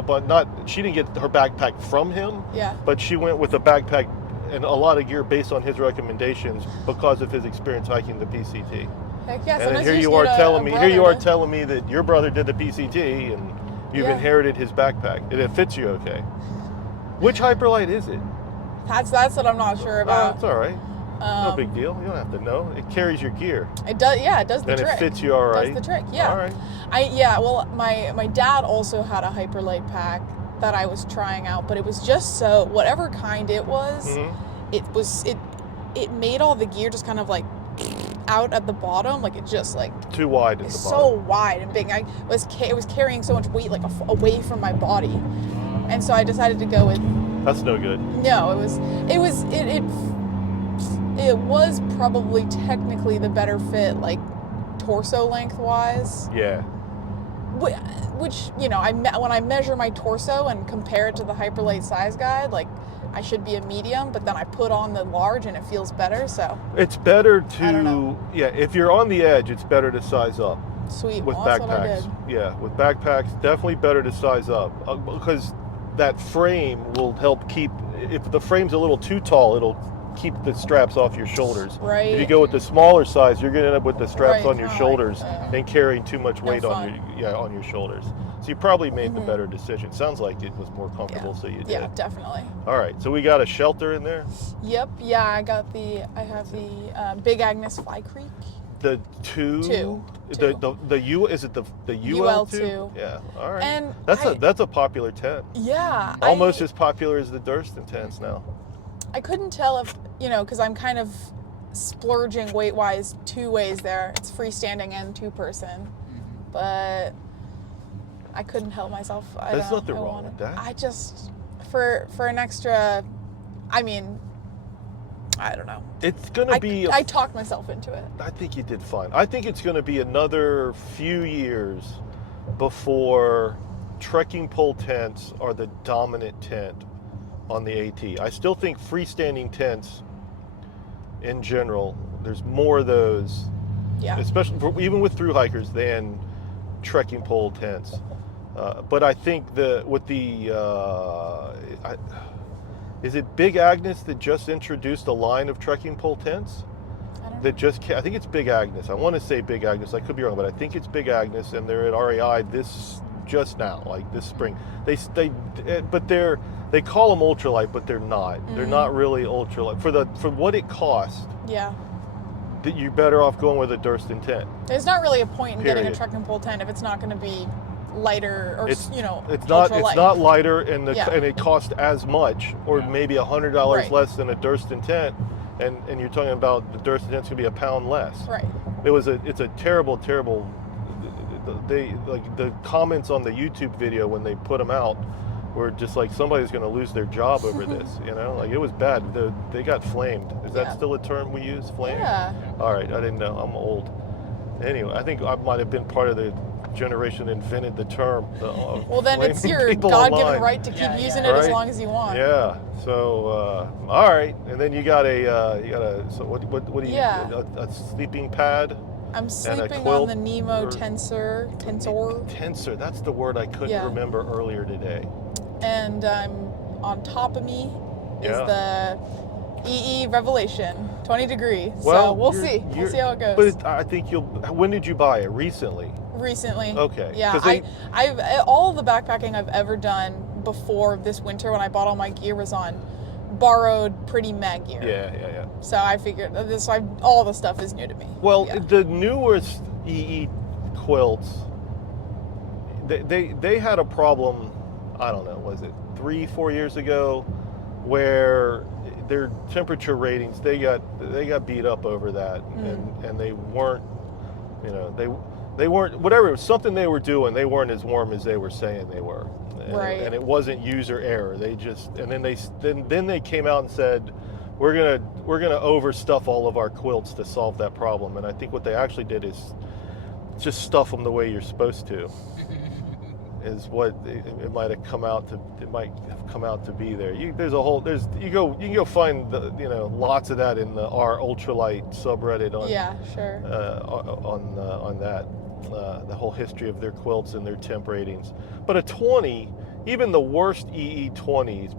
she didn't get her backpack from him. Yeah. But she went with a backpack and a lot of gear based on his recommendations because of his experience hiking the PCT. Heck yeah. And here you are telling me that your brother did the PCT and you've inherited his backpack and it fits you okay. Which Hyperlight is it? That's what I'm not sure about. That's all right. No big deal. You don't have to know. It carries your gear. It does. Yeah, it does the trick. And it fits you all right. Does the trick. Yeah. All right. Well, my dad also had a Hyperlight pack that I was trying out, but it was just so whatever kind it was, it it made all the gear just kind of like out at the bottom, like it just like too wide at the bottom. So wide and big. It was carrying so much weight like away from my body, and so I decided to go with. That's no good. No, it was probably technically the better fit, like torso length wise. Yeah. Which, you know, when I measure my torso and compare it to the Hyperlite size guide, like I should be a medium, but then I put on the large and it feels better. So it's better I don't know. yeah, if you're on the edge, it's better to size up. Sweet. With well, that's backpacks. what I did. Yeah, with backpacks, definitely better to size up because that frame will help keep. If the frame's a little too tall, it'll keep the straps off your shoulders. Right. If you go with the smaller size, you're gonna end up with the straps Right, on your shoulders like, and carrying too much weight no on your shoulders. So you probably made the better decision. Sounds like it was more comfortable, so you did. Yeah, definitely. All right, so we got a shelter in there. Yep. Yeah, I have the Big Agnes Fly Creek. The two. The U is it the UL2? Yeah. All right. And that's a popular tent. Yeah. Almost as popular as the Durston tents now. I couldn't tell if, you know, because I'm kind of splurging weight-wise two ways there. It's freestanding and two-person. But I couldn't help myself. There's nothing wrong with that. I just, for an extra, I mean, I don't know. It's going to be... I talked myself into it. I think you did fine. I think it's going to be another few years before trekking pole tents are the dominant tent on the AT. I still think freestanding tents in general, there's more of those, especially even with thru hikers than trekking pole tents. But I think is it Big Agnes that just introduced a line of trekking pole tents? I think it's Big Agnes. I want to say Big Agnes. I could be wrong, but I think it's Big Agnes, and they're at REI just now, like this spring. They call them ultralight, but they're not. Mm-hmm. They're not really ultralight for what it costs. Yeah. That you're better off going with a Durston tent. There's not really a point in getting a trekking pole tent if it's not going to be lighter or it's ultralight. It's not lighter and it costs as much or maybe $100 less than a Durston tent, and you're talking about the Durston tent's gonna be £1 less. Right. It's a terrible. The comments on the YouTube video when they put them out were just like somebody's gonna lose their job over this. You know, like it was bad. They got flamed. Is that still a term we use? Flamed? Yeah. All right, I didn't know. I'm old. Anyway, I think I might have been part of the generation that invented the term. Well, then it's your God-given right to keep using it as long as you want. Yeah. So, all right, and then you got a. So what do you? A sleeping pad. I'm sleeping on the NEMO Tensor. Tensor. That's the word I couldn't remember earlier today. And on top of me is the EE Revelation, 20 degrees. Well, so we'll see. We'll see how it goes. But I think when did you buy it? Recently? Okay. Yeah. I've all the backpacking I've ever done before this winter when I bought all my gear was on borrowed pretty mag gear. Yeah. So I figured all the stuff is new to me. Well, the newest EE quilts, they had a problem, I don't know, was it 3-4 years ago, where their temperature ratings, they got beat up over that, and they weren't, they weren't, whatever, it was something they were doing, they weren't as warm as they were saying they were. And it wasn't user error. They just, and then they came out and said, we're gonna overstuff all of our quilts to solve that problem. And I think what they actually did is just stuff them the way you're supposed to. Is what it might have come out to. It might have come out to be there. You can go find lots of that in the our ultralight subreddit on on that. The whole history of their quilts and their temp ratings. But a 20, even the worst EE20 is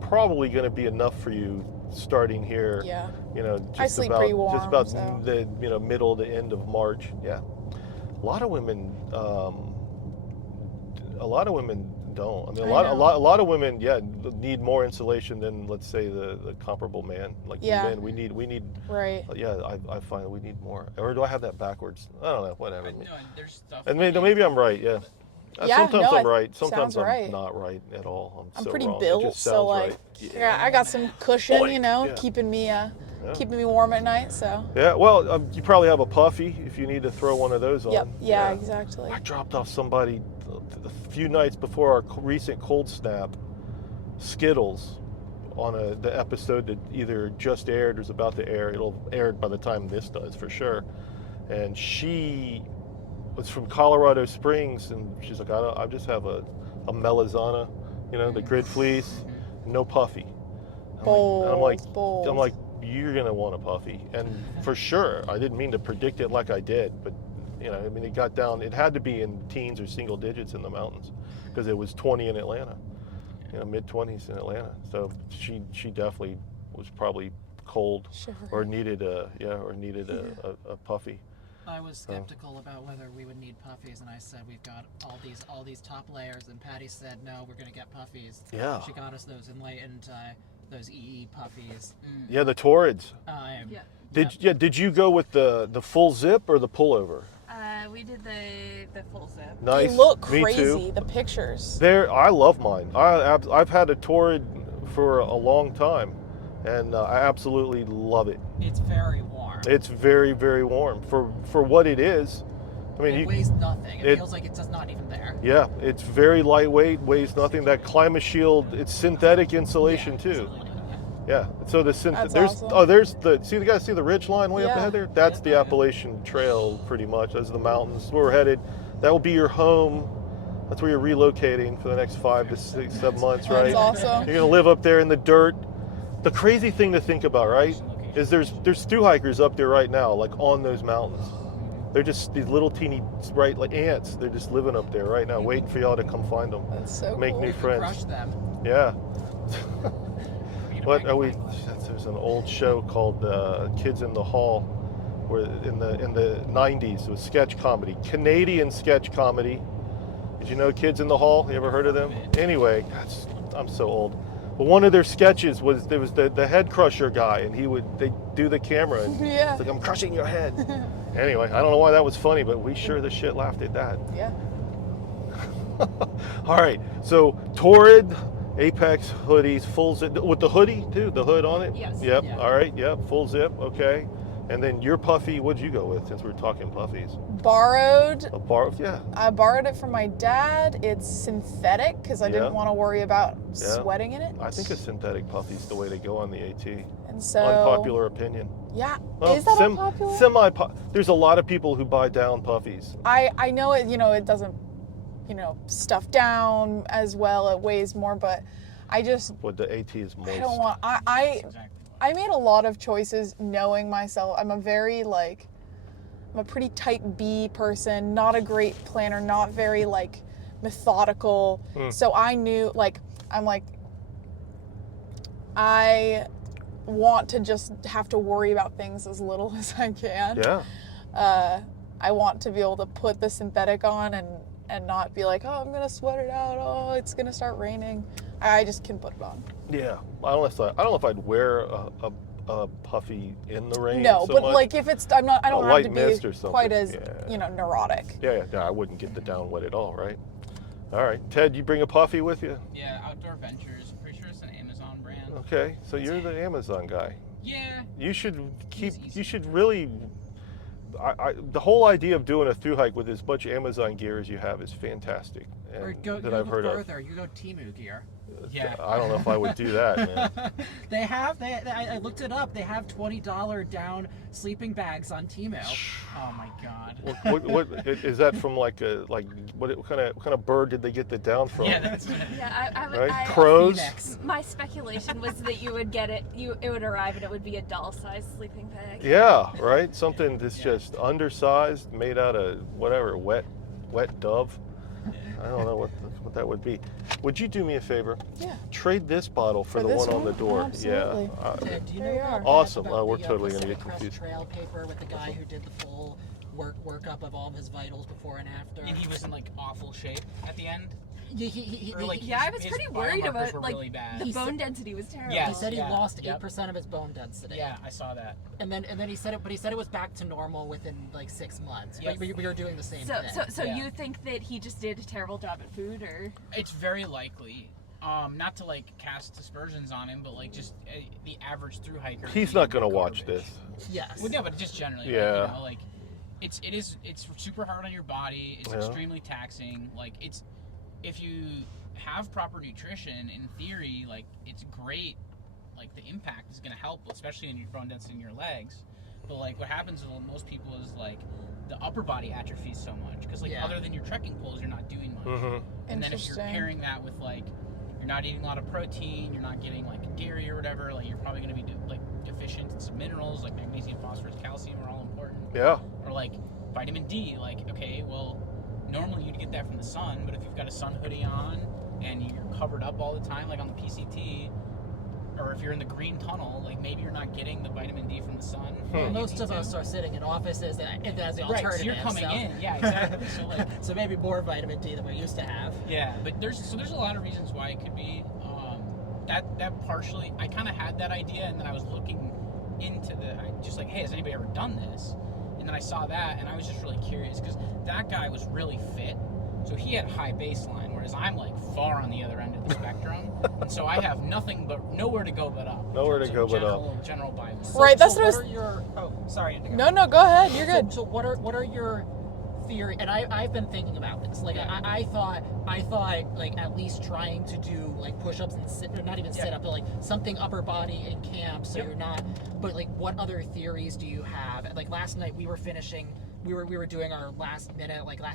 probably going to be enough for you starting here. Yeah. Just I sleep pretty warm, just about the middle to end of March. Yeah. A lot of women don't. I mean, a lot of women need more insulation than, let's say, the comparable man. Like men, we need. Right. I find we need more. Or do I have that backwards? I don't know. Whatever. No, there's stuff. And maybe I'm right. Yeah. Sometimes I'm right. Sometimes I'm right. not right at all. I'm so pretty wrong. built, so like, I got some cushion, keeping me keeping me warm at night. So. Yeah, well, you probably have a puffy if you need to throw one of those on. Yep. Yeah, exactly. I dropped off somebody a few nights before our recent cold snap, Skittles, on the episode that either just aired or is about to air. It'll air by the time this does for sure. And she was from Colorado Springs, and she's like, I just have a Melizana, the grid fleece, no puffy. I'm like, you're gonna want a puffy, and for sure. I didn't mean to predict it like I did, but it got down. It had to be in teens or single digits in the mountains, because it was 20 in Atlanta, mid 20s in Atlanta. So she definitely was probably cold or needed a puffy. I was skeptical about whether we would need puffies, and I said we've got all these top layers, and Patty said no, we're gonna get puffies. Yeah. She got us those enlightened those EE puffies. Yeah, the Torrids. Did you go with the full zip or the pullover? We did the full zip. Nice. They look Me crazy. too. The pictures. I love mine. I've had a Torrid for a long time, and I absolutely love it. It's very warm. It's very, very warm for what it is. I mean, it weighs nothing. It feels like it's just not even there. Yeah, it's very lightweight, weighs nothing. That Climate Shield, it's synthetic insulation too. Yeah. So there's awesome. see the ridge line way up ahead there? That's the Appalachian Trail pretty much. Those are the mountains where we're headed. That will be your home. That's where you're relocating for the next 5 to 6, 7 months, right? That's awesome. You're gonna live up there in the dirt. The crazy thing to think about, right, is there's thru-hikers up there right now, like on those mountains. They're just these little teeny, like ants. They're just living up there right now, waiting for y'all to come find them. That's so Make cool. new friends. Crush them. Yeah. What are we? There's an old show called Kids in the Hall, where in the 90s it was sketch comedy, Canadian sketch comedy. Did you know Kids in the Hall? You ever heard of them? Anyway, I'm so old. But one of their sketches was there was the head crusher guy, and they do the camera, and it's like, I'm crushing your head. Anyway, I don't know why that was funny, but we sure the shit laughed at that. Yeah. All right, so Torrid, Apex hoodies, full zip with the hoodie too, the hood on it. Yes. Yep. Yeah. All right. Yep. Full zip. Okay. And then your puffy, what'd you go with since we're talking puffies? Borrowed. Yeah. I borrowed it from my dad. It's synthetic because I didn't want to worry about sweating in it. I think a synthetic puffy's the way to go on the AT. And so. Unpopular opinion. Yeah. Well, is that unpopular? There's a lot of people who buy down puffies. I know it. It doesn't. Stuff down as well. It weighs more, but I just. But the AT is moist. I don't want. I made a lot of choices knowing myself. I'm a pretty type B person, not a great planner, not very methodical. So I knew I want to just have to worry about things as little as I can. Yeah. I want to be able to put the synthetic on and not be like, oh, I'm gonna sweat it out. Oh, it's gonna start raining. I just can put it on. Yeah, I don't know if I'd wear a puffy in the rain. No, so but much. if it's, I don't have to be quite as neurotic. Yeah, I wouldn't get the down wet at all, right? All right, Ted, you bring a puffy with you? Yeah, Outdoor Ventures. Pretty sure it's an Amazon brand. Okay, so you're the Amazon guy. Yeah. You should keep. You should really. The whole idea of doing a thru-hike with as much Amazon gear as you have is fantastic. Or go I've heard further. You go Temu gear. Yeah. I don't know if I would do that, man. I looked it up. They have $20 down sleeping bags on Temu. Oh my God. What is that from? What kind of bird did they get the down from? Yeah, that's right. Crows. My speculation was that you would get it. It would arrive and it would be a doll-sized sleeping bag. Yeah, right. Something that's just undersized, made out of whatever, wet dove. I don't know what that would be. Would you do me a favor? Yeah. Trade this bottle for the this one on the door. Absolutely. Yeah. Ted, do you There know you are. Awesome. About We're the totally gonna Pacific get Crest confused. Trail paper with the guy who did the full workup of all of his vitals before and after. And he was in awful shape at the end. I was pretty worried about really bad. the bone density was terrible. Yeah. He said he lost Yep. 8% of his bone density. Yeah, I saw that. And then he said it, but he said it was back to normal within 6 months. Yep. We were doing the same thing. So Yeah. you think that he just did a terrible job at food, or? It's very likely. not to like cast aspersions on him, but like just the average thru hiker. He's not going to watch this. Yes. Well, yeah, but just generally. Yeah. Like, you know, like it's super hard on your body. It's extremely taxing. Like if you have proper nutrition, in theory, like it's great. Like the impact is going to help, especially in your bone density in your legs. But like what happens with most people is like the upper body atrophies so much because like other than your trekking poles, you're not doing much. Mm-hmm. And then if you're pairing that with like you're not eating a lot of protein, you're not getting like dairy or whatever, like you're probably going to be like deficient in some minerals like magnesium, phosphorus, calcium are all important. Yeah. Or like vitamin D, like okay, well normally you'd get that from the sun, but if you've got a sun hoodie on and you're covered up all the time, like on the PCT. Or if you're in the green tunnel, like maybe you're not getting the vitamin D from the sun. Most of us are sitting in offices as the alternative. Right, so you're coming in, yeah, exactly. So like, so maybe more vitamin D than we used to have. Yeah, but there's a lot of reasons why it could be. That partially, I kind of had that idea, and then I was looking into just like, hey, has anybody ever done this? And then I saw that, and I was just really curious because that guy was really fit. So he had a high baseline, whereas I'm like far on the other end of the spectrum, and so I have nowhere to go but up. Nowhere to go but up. General biome. Right, that's what I was. What are your? Oh, sorry, Indigo. No, go ahead. You're good. So what are your theory? And I've been thinking about this. Like I thought like at least trying to do like push-ups and not even sit up, but like something upper body in camp, so you're not. But like, what other theories do you have? Like last night we were finishing. We were doing our last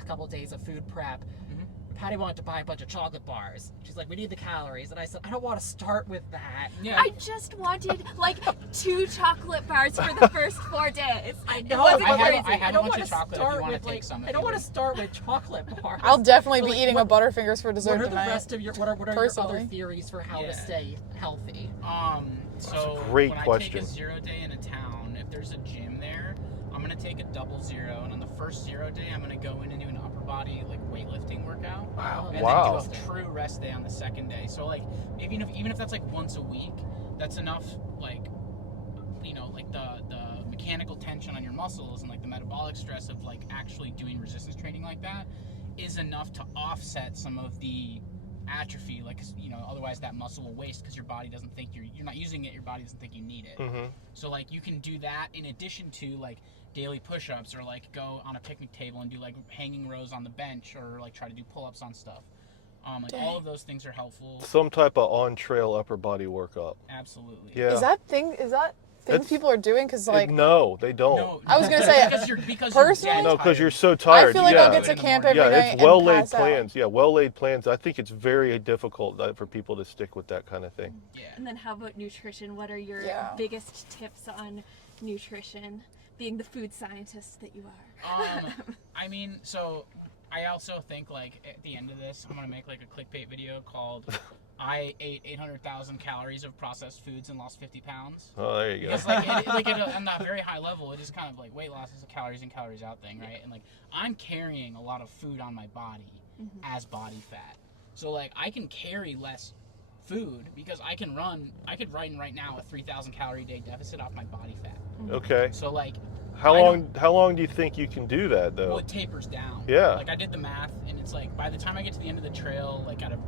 couple of days of food prep. Mm-hmm. Patty wanted to buy a bunch of chocolate bars. She's like, we need the calories. And I said, I don't want to start with that. Yeah. I just wanted like 2 chocolate bars for the first 4 days. I know. I don't want to start with like. I don't want to start with chocolate bars. I'll definitely be eating a Butterfingers for dessert tonight. What are the rest of your what are your other theories for how to stay healthy? So great when question. I take a 0 day in a town, if there's a gym there, I'm gonna take a double 0, and on the first 0 day, I'm gonna go in and do an upper body like weightlifting workout. Wow! And then do a true rest day on the second day. So like, even if that's like once a week, that's enough. Like, you know, like the mechanical tension on your muscles and like the metabolic stress of like actually doing resistance training like that is enough to offset some of the atrophy, like, you know, otherwise that muscle will waste because your body doesn't think you're not using it, your body doesn't think you need it. Mm-hmm. So like you can do that in addition to like daily push-ups, or like go on a picnic table and do like hanging rows on the bench, or like try to do pull-ups on stuff. Like all of those things are helpful. Some type of on-trail upper body workout. Absolutely. Yeah. Is that things people are doing? Because like no, they don't. No, I was gonna say because personally, no, because you're so tired. I feel like I'll get to camp every night it's well-laid and pass plans. out. Yeah, well-laid plans. I think it's very difficult for people to stick with that kind of thing. Yeah. And then how about nutrition? What are your biggest tips on nutrition, being the food scientist that you are? I mean, so I also think like at the end of this, I'm gonna make like a clickbait video called I ate 800,000 calories of processed foods and lost 50 pounds. Oh, there you go. Because like on that very high level, it is kind of like weight loss is a calories in, calories out thing, right? And like I'm carrying a lot of food on my body as body fat. So like I can carry less food because I could run right now a 3,000 calorie day deficit off my body fat. Okay. So like how long do you think you can do that though? Well, it tapers down. Yeah. Like I did the math, and it's like by the time I get to the end of the trail, like at a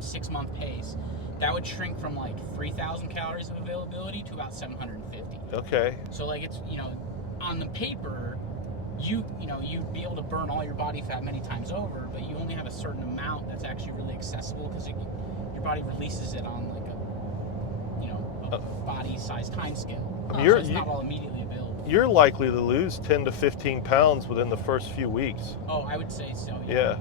6-month pace, that would shrink from like 3,000 calories of availability to about 750. Okay. So like it's on the paper, you'd be able to burn all your body fat many times over, but you only have a certain amount that's actually really accessible because your body releases it on like a body size time scale. So it's not all immediately available. You're likely to lose 10 to 15 pounds within the first few weeks. Oh, I would say so. Yeah,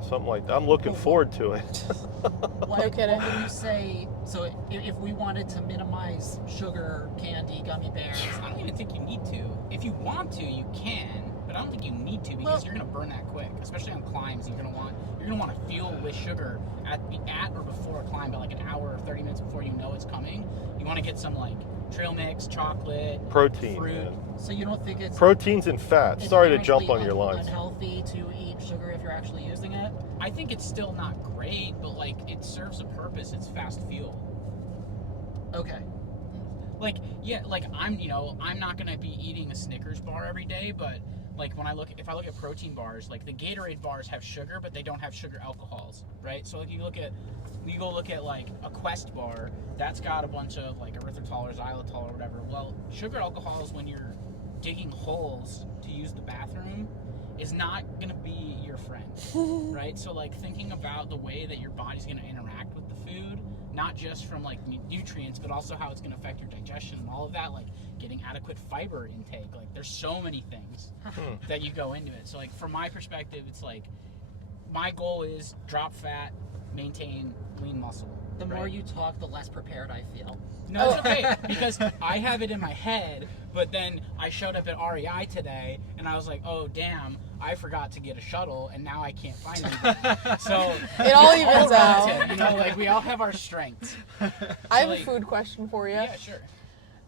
something like that. I'm looking forward to it. No kidding. What would you say? So if we wanted to minimize sugar, candy, gummy bears, I don't even think you need to. If you want to, you can, but I don't think you need to because you're gonna burn that quick, especially on climbs. You're gonna want to fuel with sugar at or before a climb, by like an hour or 30 minutes before you know it's coming. You want to get some like trail mix, chocolate, protein, fruit. Man. So you don't think it's proteins and fats? Sorry to jump on your lines. Unhealthy to eat sugar if you're actually using it? I think it's still not great, but like it serves a purpose. It's fast fuel. Okay. Like I'm not gonna be eating a Snickers bar every day, but like if I look at protein bars, like the Gatorade bars have sugar, but they don't have sugar alcohols, right? So like you go look at like a Quest bar, that's got a bunch of like erythritol or xylitol or whatever. Well, sugar alcohols, when you're digging holes to use the bathroom, is not gonna be your friend, right? So like thinking about the way that your body's gonna interact with the food, not just from like nutrients, but also how it's gonna affect your digestion and all of that, like getting adequate fiber intake. Like there's so many things that you go into it. So like from my perspective, it's like my goal is drop fat, maintain lean muscle. The more you talk, the less prepared I feel. No, it's okay, because I have it in my head, but then I showed up at REI today, and I was like, oh, damn, I forgot to get a shuttle, and now I can't find anything. So it all evens out. You know, like, we all have our strengths. I have a food question for you. Yeah, sure.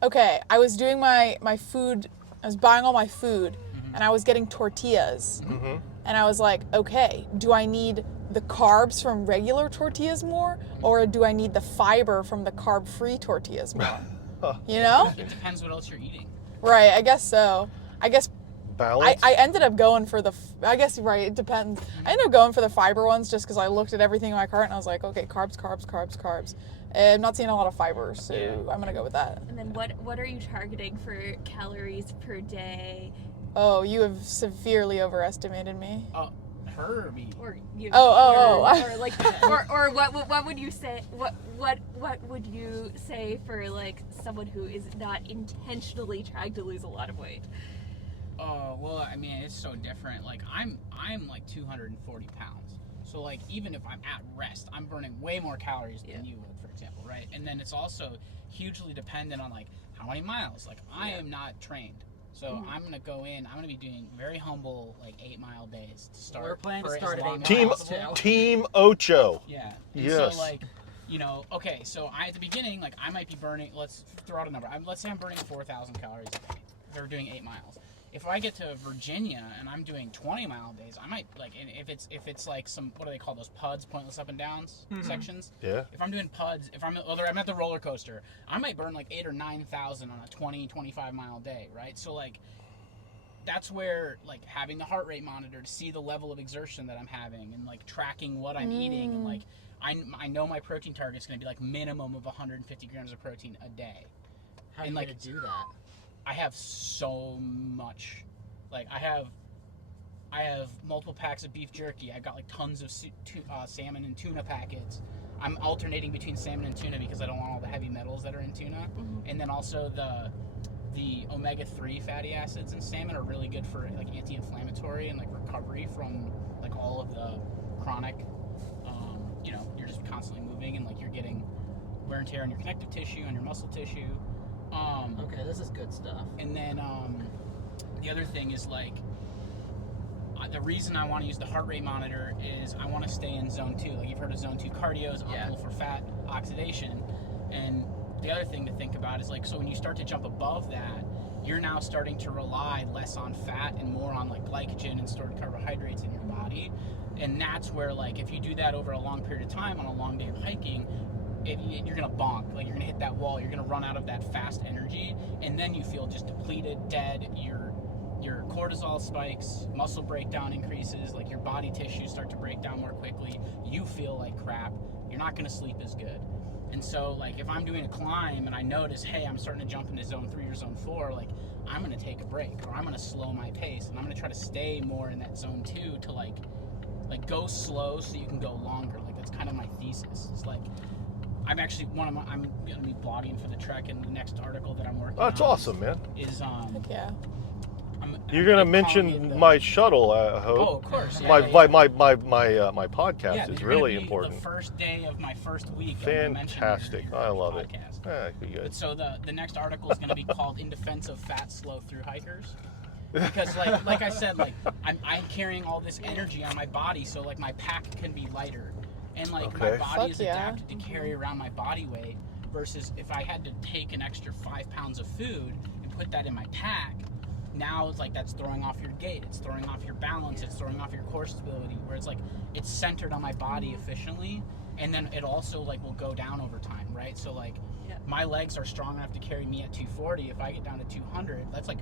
Okay, I was doing my food, I was buying all my food, and I was getting tortillas. And I was like, okay, do I need the carbs from regular tortillas more, or do I need the fiber from the carb-free tortillas more? You know? It depends what else you're eating. Right, I guess so. I guess balance. I ended up going for I guess, right, it depends. I ended up going for the fiber ones just because I looked at everything in my cart and I was like, okay, carbs, carbs, carbs, carbs. And I'm not seeing a lot of fiber, so I'm going to go with that. And then what are you targeting for calories per day? Oh, you have severely overestimated me. Oh, her or me? Or you? Or like, or what would you say? What would you say for like someone who is not intentionally trying to lose a lot of weight? Oh, well, I mean, it's so different. Like I'm like 240 pounds. So like even if I'm at rest, I'm burning way more calories than you would, for example, right? And then it's also hugely dependent on like how many miles. Like I am not trained. So I'm going to go in, I'm going to be doing very humble, like 8-mile days to start. We're planning to start at 8 Team, miles too. Team Ocho. Yeah. And yes. So like, you know, okay, so at the beginning, like I might be burning, let's throw out a number. Let's say I'm burning 4,000 calories a day. If we're doing 8 miles. If I get to Virginia and I'm doing 20-mile days, I might like, and if it's like some, what do they call those PUDs, pointless up and downs sections? Yeah. If I'm doing PUDs, I'm at the roller coaster, I might burn like 8,000 or 9,000 on a 25-mile day, right? So like, that's where like having the heart rate monitor to see the level of exertion that I'm having and like tracking what I'm eating and like I know my protein target is going to be like minimum of 150 grams of protein a day. How are you going to do that? I have so much, like I have multiple packs of beef jerky. I got like tons of salmon and tuna packets. I'm alternating between salmon and tuna because I don't want all the heavy metals that are in tuna. And then also the omega-3 fatty acids in salmon are really good for like anti-inflammatory and like recovery from like all of the chronic, you know, you're just constantly moving and like you're getting wear and tear on your connective tissue and your muscle tissue. Okay, this is good stuff. And then the other thing is like the reason I want to use the heart rate monitor is I want to stay in zone 2. Like you've heard of zone 2 cardio is optimal for fat oxidation. And the other thing to think about is like, so when you start to jump above that, you're now starting to rely less on fat and more on like glycogen and stored carbohydrates in your body. And that's where like, if you do that over a long period of time on a long day of hiking, you're gonna bonk, like you're gonna hit that wall, you're gonna run out of that fast energy, and then you feel just depleted, dead, your cortisol spikes, muscle breakdown increases, like your body tissues start to break down more quickly, you feel like crap, you're not gonna sleep as good. And so like if I'm doing a climb and I notice, hey, I'm starting to jump into zone 3 or zone 4, like I'm gonna take a break or I'm gonna slow my pace and I'm gonna try to stay more in that zone 2 to like go slow so you can go longer. Like that's kind of my thesis. It's like I'm actually I'm gonna be blogging for the Trek, and the next article that I'm working on. That's awesome, man. Is Heck yeah. You're gonna mention my shuttle, I hope. Oh, of course. My podcast is really important. The first day of my first week. Fantastic. I love it. Good. So the next article is gonna be called "In Defense of Fat, Slow Thru-hikers." Because like I said, like I'm carrying all this energy on my body, so like my pack can be lighter. And like my body is adapted to carry around my body weight versus if I had to take an extra 5 pounds of food and put that in my pack, now it's like that's throwing off your gait, it's throwing off your balance, it's throwing off your core stability, where it's like it's centered on my body efficiently, and then it also like will go down over time, right? So like my legs are strong enough to carry me at 240. If I get down to 200, that's like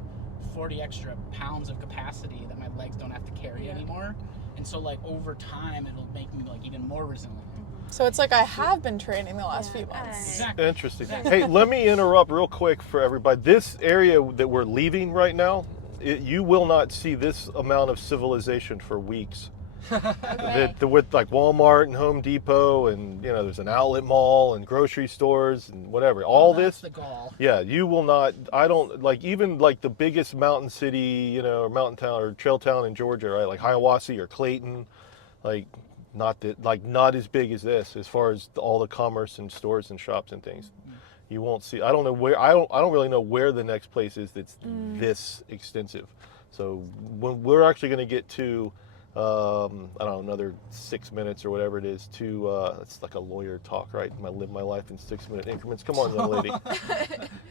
40 extra pounds of capacity that my legs don't have to carry anymore. And so like over time, it'll make me like even more resilient. So it's like I have been training the last few months. Exactly. Interesting. Hey, let me interrupt real quick for everybody. This area that we're leaving right now, you will not see this amount of civilization for weeks. Okay. With like Walmart and Home Depot, and there's an outlet mall and grocery stores and whatever. All That's this, the goal. yeah, you will not. I don't like even like the biggest mountain city, or mountain town or trail town in Georgia, right? Like Hiawassee or Clayton, like not as big as this as far as all the commerce and stores and shops and things. You won't see. I don't know where. I don't really know where the next place is that's this extensive. So when we're actually going to get to. I don't know, another 6 minutes or whatever it is to, it's like a lawyer talk, right? I live my life in 6 minute increments. Come on, young lady.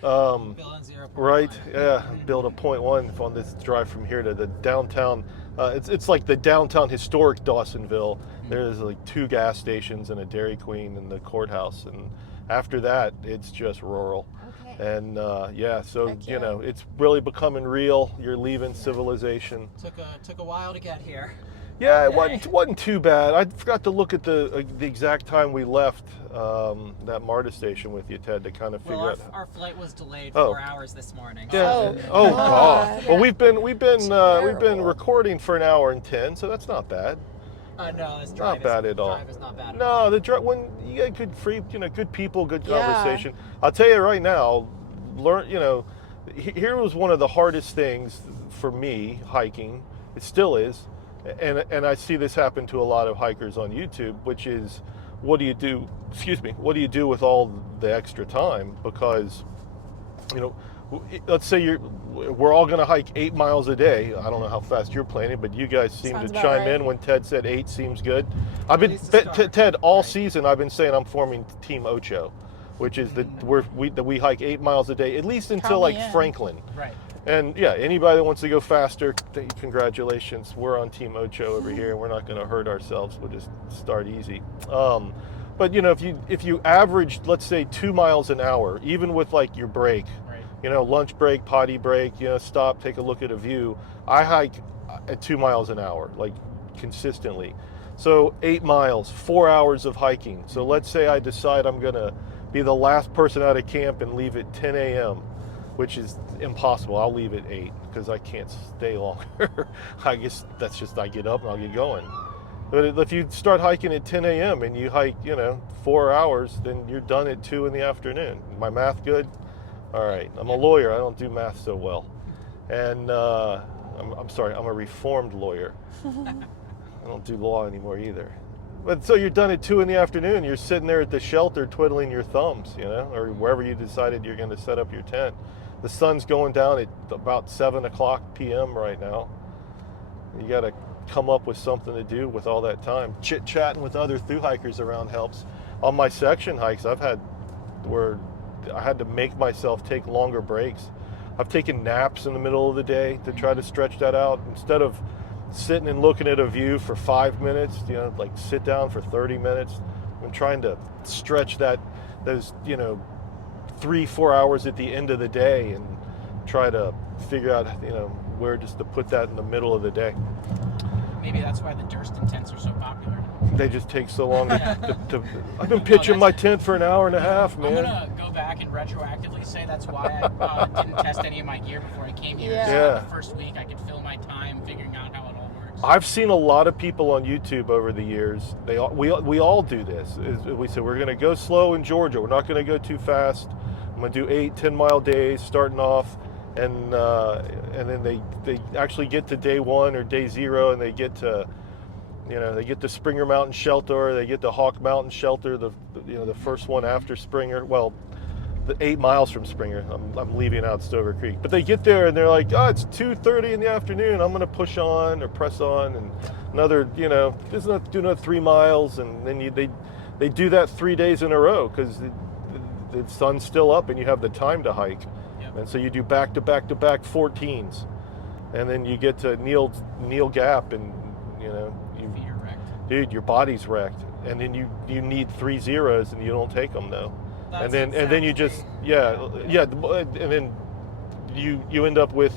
Building 0.1. Right, yeah, build a 0.1 on this drive from here to the downtown. It's like the downtown historic Dawsonville. There's like 2 gas stations and a Dairy Queen and the courthouse. And after that, it's just rural. Okay. And so, it's really becoming real. You're leaving civilization. Took a while to get here. Yeah, it wasn't too bad. I forgot to look at the exact time we left that MARTA station with you, Ted, to kind of figure out. Our flight was delayed 4 hours this morning. Yeah. Oh, Oh, God. God. Well, we've been recording for an hour and 10, so that's not bad. No, this Not bad at all. Drive is not bad. No, the drive when you get good people, good conversation. I'll tell you right now, here was one of the hardest things for me hiking. It still is. And I see this happen to a lot of hikers on YouTube, which is, what do you do with all the extra time? Because, let's say we're all going to hike 8 miles a day. I don't know how fast you're planning, but you guys seem Sounds to about chime right. in when Ted said 8 seems good. Ted, all season I've been saying I'm forming Team Ocho, which is that we hike 8 miles a day, at least until Count me in. Franklin. Right. And yeah, anybody that wants to go faster, congratulations. We're on Team Ocho over here, and we're not going to hurt ourselves. We'll just start easy. But if you average, let's say 2 miles an hour, even with like your break, lunch break, potty break, stop, take a look at a view. I hike at 2 miles an hour, like consistently. So 8 miles, 4 hours of hiking. So let's say I decide I'm going to be the last person out of camp and leave at 10 a.m., which is impossible. I'll leave at 8 because I can't stay longer. I guess that's just, I get up and I'll get going. But if you start hiking at 10 a.m. and you hike, 4 hours, then you're done at 2 in the afternoon. My math good? All right. I'm a lawyer. I don't do math so well. And I'm sorry, I'm a reformed lawyer. I don't do law anymore either. But so you're done at 2 in the afternoon. You're sitting there at the shelter twiddling your thumbs, or wherever you decided you're going to set up your tent. The sun's going down at about 7 o'clock p.m. right now. You got to come up with something to do with all that time. Chit-chatting with other thru-hikers around helps. On my section hikes, I've had where I had to make myself take longer breaks. I've taken naps in the middle of the day to try to stretch that out. Instead of sitting and looking at a view for 5 minutes, like sit down for 30 minutes. I'm trying to stretch those 3-4 hours at the end of the day and try to figure out, where just to put that in the middle of the day. Maybe that's why the Durston tents are so popular. They just take so long to I've been pitching my tent for an hour and a half, man. I'm going to go back and retroactively say that's why I didn't test any of my gear before I came here. Yeah. So the first week I could fill my time figuring out how it all works. I've seen a lot of people on YouTube over the years. We all do this. We say we're going to go slow in Georgia. We're not going to go too fast. I'm going to do 8-10 mile days starting off, and then they actually get to day 1 or day 0, and they get to they get to Springer Mountain Shelter, they get to Hawk Mountain Shelter, the first one after Springer. Well, the 8 miles from Springer. I'm leaving out Stover Creek, but they get there and they're like, it's 2:30 in the afternoon. I'm going to push on or press on, and another just do another 3 miles, and then they do that 3 days in a row because the sun's still up and you have the time to hike. Yep. And so you do back to back 14s, and then you get to Neal Gap, and Feet are wrecked. dude, your body's wrecked, and then you need 3 zeros and you don't take them though. And then you just and then you end up with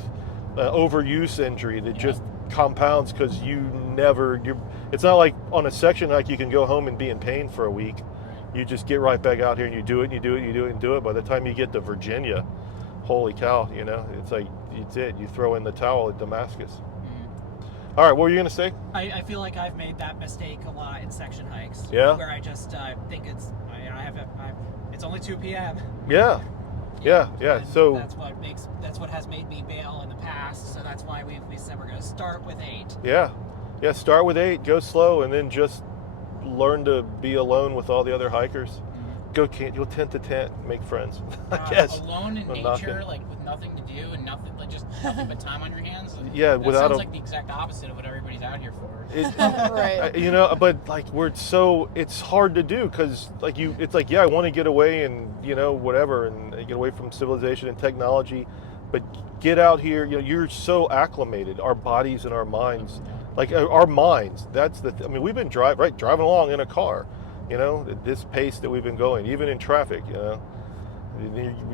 overuse injury that just compounds because it's not like on a section hike you can go home and be in pain for a week. You just get right back out here and you do it and you do it and you do it and do it. By the time you get to Virginia, holy cow, it's like it's it. You throw in the towel at Damascus. All right, what were you going to say? I feel like I've made that mistake a lot in section hikes. Yeah. Where I just think it's only 2 p.m. Yeah. So that's what has made me bail in the past. So that's why we said we're going to start with 8. Yeah. Start with 8, go slow, and then just learn to be alone with all the other hikers. Go tent to tent, make friends. I guess. Alone in nature, like with nothing to do and nothing, like just nothing but time on your hands. Yeah, that sounds like the exact opposite of what everybody's out here for. Right. But like it's hard to do because it's like I want to get away and whatever and get away from civilization and technology, but get out here. You're so acclimated, our bodies and our minds, like our minds. That's we've been driving along in a car. At this pace that we've been going, even in traffic,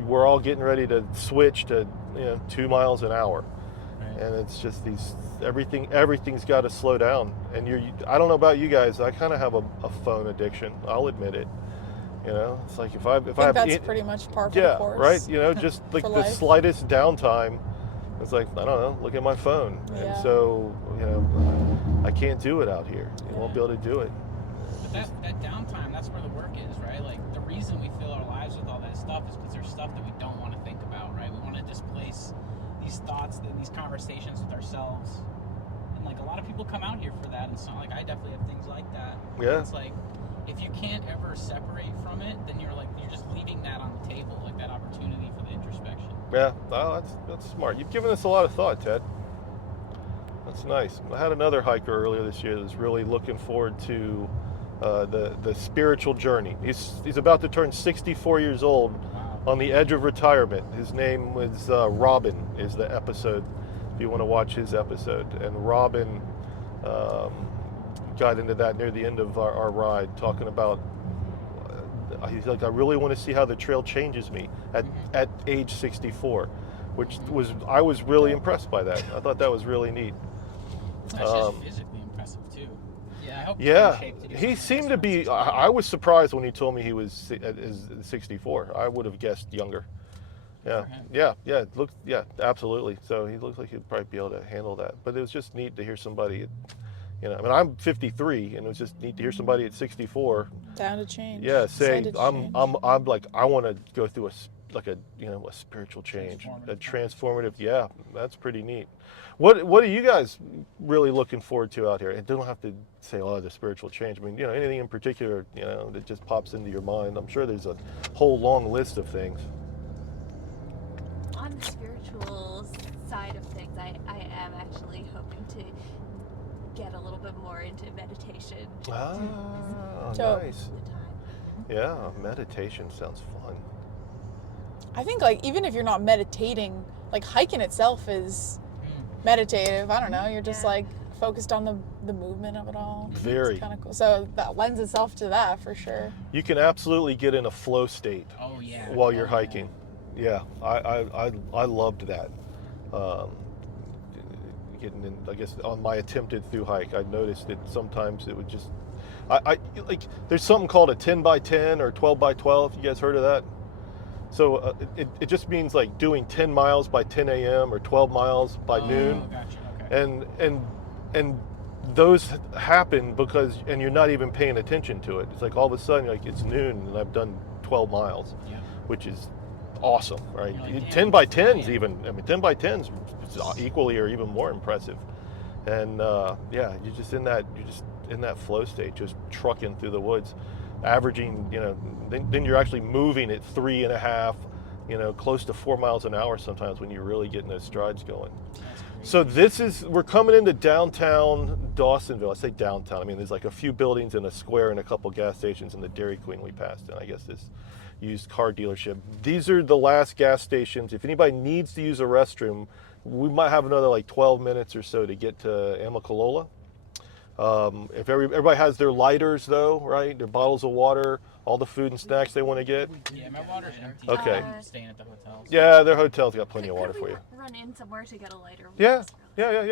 we're all getting ready to switch to 2 miles an hour, and it's just everything's got to slow down. And I don't know about you guys, I kind of have a phone addiction. I'll admit it. It's like if I have that's pretty much par for the course. Right. Just like the slightest downtime, it's like I don't know, look at my phone, and so I can't do it out here. You won't be able to do it. That downtime, that's where the work is, right? Like the reason we fill our lives with all that stuff is because there's stuff that we don't want to think about, right? We want to displace these thoughts and these conversations with ourselves. And like a lot of people come out here for that, and so like I definitely have things like that. Yeah. It's like if you can't ever separate from it, then you're just leaving that on the table, like that opportunity for the introspection. Yeah, that's smart. You've given us a lot of thought, Ted. That's nice. I had another hiker earlier this year that was really looking forward to the spiritual journey. He's about to turn 64 years old, on the edge of retirement. His name was Robin, is the episode, if you want to watch his episode. And Robin got into that near the end of our ride, talking about, he's like, I really want to see how the trail changes me at age 64, which I was really impressed by that. I thought that was really neat. It's just physically impressive too. Yeah, I hope he seemed to be. I was surprised when he told me he was 64. I would have guessed younger. Yeah. Absolutely. So he looks like he'd probably be able to handle that. But it was just neat to hear somebody. I'm 53, and it was just neat to hear somebody at 64. Down to change. Yeah, say I'm like I want to go through a spiritual change, a transformative. Yeah, that's pretty neat. What are you guys really looking forward to out here? And don't have to say, the spiritual change. I mean, anything in particular, that just pops into your mind. I'm sure there's a whole long list of things. On the spiritual side of things, I am actually hoping to get a little bit more into meditation. Nice. Yeah, meditation sounds fun. I think even if you're not meditating, hiking itself is meditative. I don't know. You're just focused on the movement of it all. Very. It's kind of cool. So that lends itself to that for sure. You can absolutely get in a flow state. Oh yeah. While you're hiking. Yeah, I loved that. Getting in, I guess on my attempted through hike, I noticed that sometimes it would just, there's something called a 10 by 10 or 12 by 12. You guys heard of that? So it just means doing 10 miles by 10 a.m. or 12 miles by noon. Gotcha. Okay. And those happen because, and you're not even paying attention to it. It's all of a sudden, it's noon and I've done 12 miles, which is awesome, right? 10 by 10s even. 10 by 10s equally or even more impressive. And you're just in that flow state, just trucking through the woods, averaging, then you're actually moving at 3.5, close to 4 miles an hour sometimes when you're really getting those strides going. So we're coming into downtown Dawsonville. I say downtown, there's a few buildings and a square and a couple gas stations and the Dairy Queen we passed, and I guess this used car dealership. These are the last gas stations. If anybody needs to use a restroom, we might have another 12 minutes or so to get to Amicalola. If everybody has their lighters though, right? Their bottles of water, all the food and snacks they want to get. Yeah, my water's empty. Okay. I'm staying at the hotel. So. Yeah, their hotel's got plenty of water for you. Run in somewhere to get a lighter. Yeah.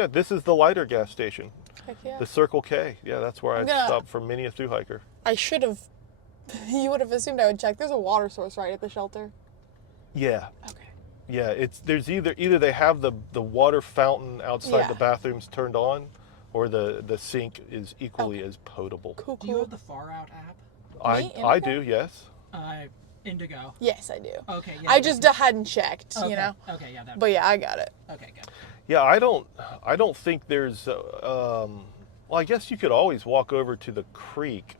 This is the lighter gas station. Heck yeah. The Circle K. Yeah, that's where I stopped for many a thru hiker. I should have. You would have assumed I would check. There's a water source right at the shelter. Yeah. Okay. Yeah, there's either they have the water fountain outside the bathrooms turned on, or the sink is equally as potable. Cool. Do you have the Far Out app? I do, yes. Indigo. Yes, I do. Okay. Yeah. I just hadn't checked, okay. you know. Okay. Yeah. But yeah, I got it. Okay. Good. Yeah, I don't think there's. Well, I guess you could always walk over to the creek,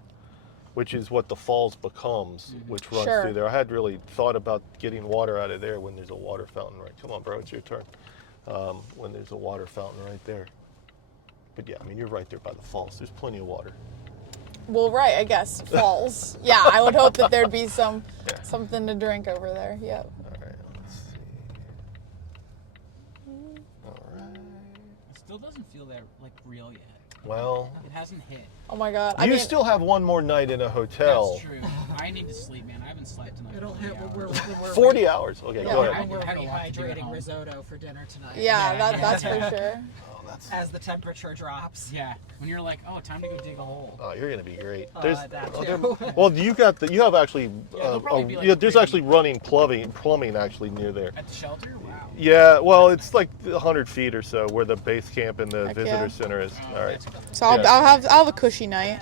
which is what the falls becomes, which runs through there. I had really thought about getting water out of there when there's a water fountain right. Come on, bro, it's your turn. When there's a water fountain right there. But yeah, I mean, you're right there by the falls. There's plenty of water. Well, right, I guess falls. Yeah, I would hope that there'd be something to drink over there. Yep. All right, let's see. All right. It still doesn't feel that like real yet. Well, it hasn't hit. Oh my God. You still have one more night in a hotel. That's true. I need to sleep, man. I haven't slept tonight. It'll hit when we're 40 hours. Okay, Yeah, go when ahead. we're I had a lot to do at rehydrating home. risotto for dinner tonight. Yeah, that's for sure. Oh, that's. As the temperature drops. Yeah, when you're like, oh, time to go dig a hole. Oh, you're gonna be great. That too. Well, you have actually. they'll probably be like there's actually running plumbing actually near there. At the shelter? Wow. Yeah, well, it's like 100 feet or so where the base camp and the Heck visitor yeah. center is. All right. So I'll have a cushy night.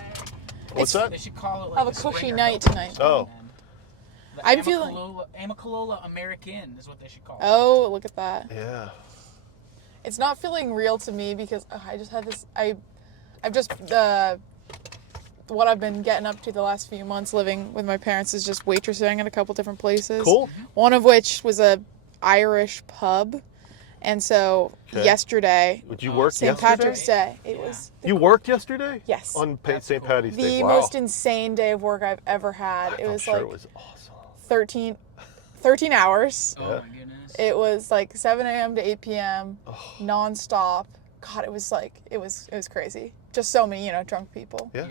What's that? They should call it like I'll have a the cushy Springer night Hotel. tonight. Oh. The I'm feeling- Amicalola American is what they should call it. Oh, look at that. Yeah. It's not feeling real to me because I just had this. I've just what I've been getting up to the last few months living with my parents is just waitressing at a couple different places. Cool. One of which was a Irish pub, and so Okay. yesterday, Would you work St. yesterday? Patrick's Day, it was You worked yesterday? yes On That's St. cool. Patty's Day. the Wow. most insane day of work I've ever had. It I'm was sure like it was awesome. 13 hours. Oh Yeah. my goodness. It was like 7 a.m. to 8 p.m. Oh. nonstop. God, it was crazy. Just so many, drunk people. Yeah.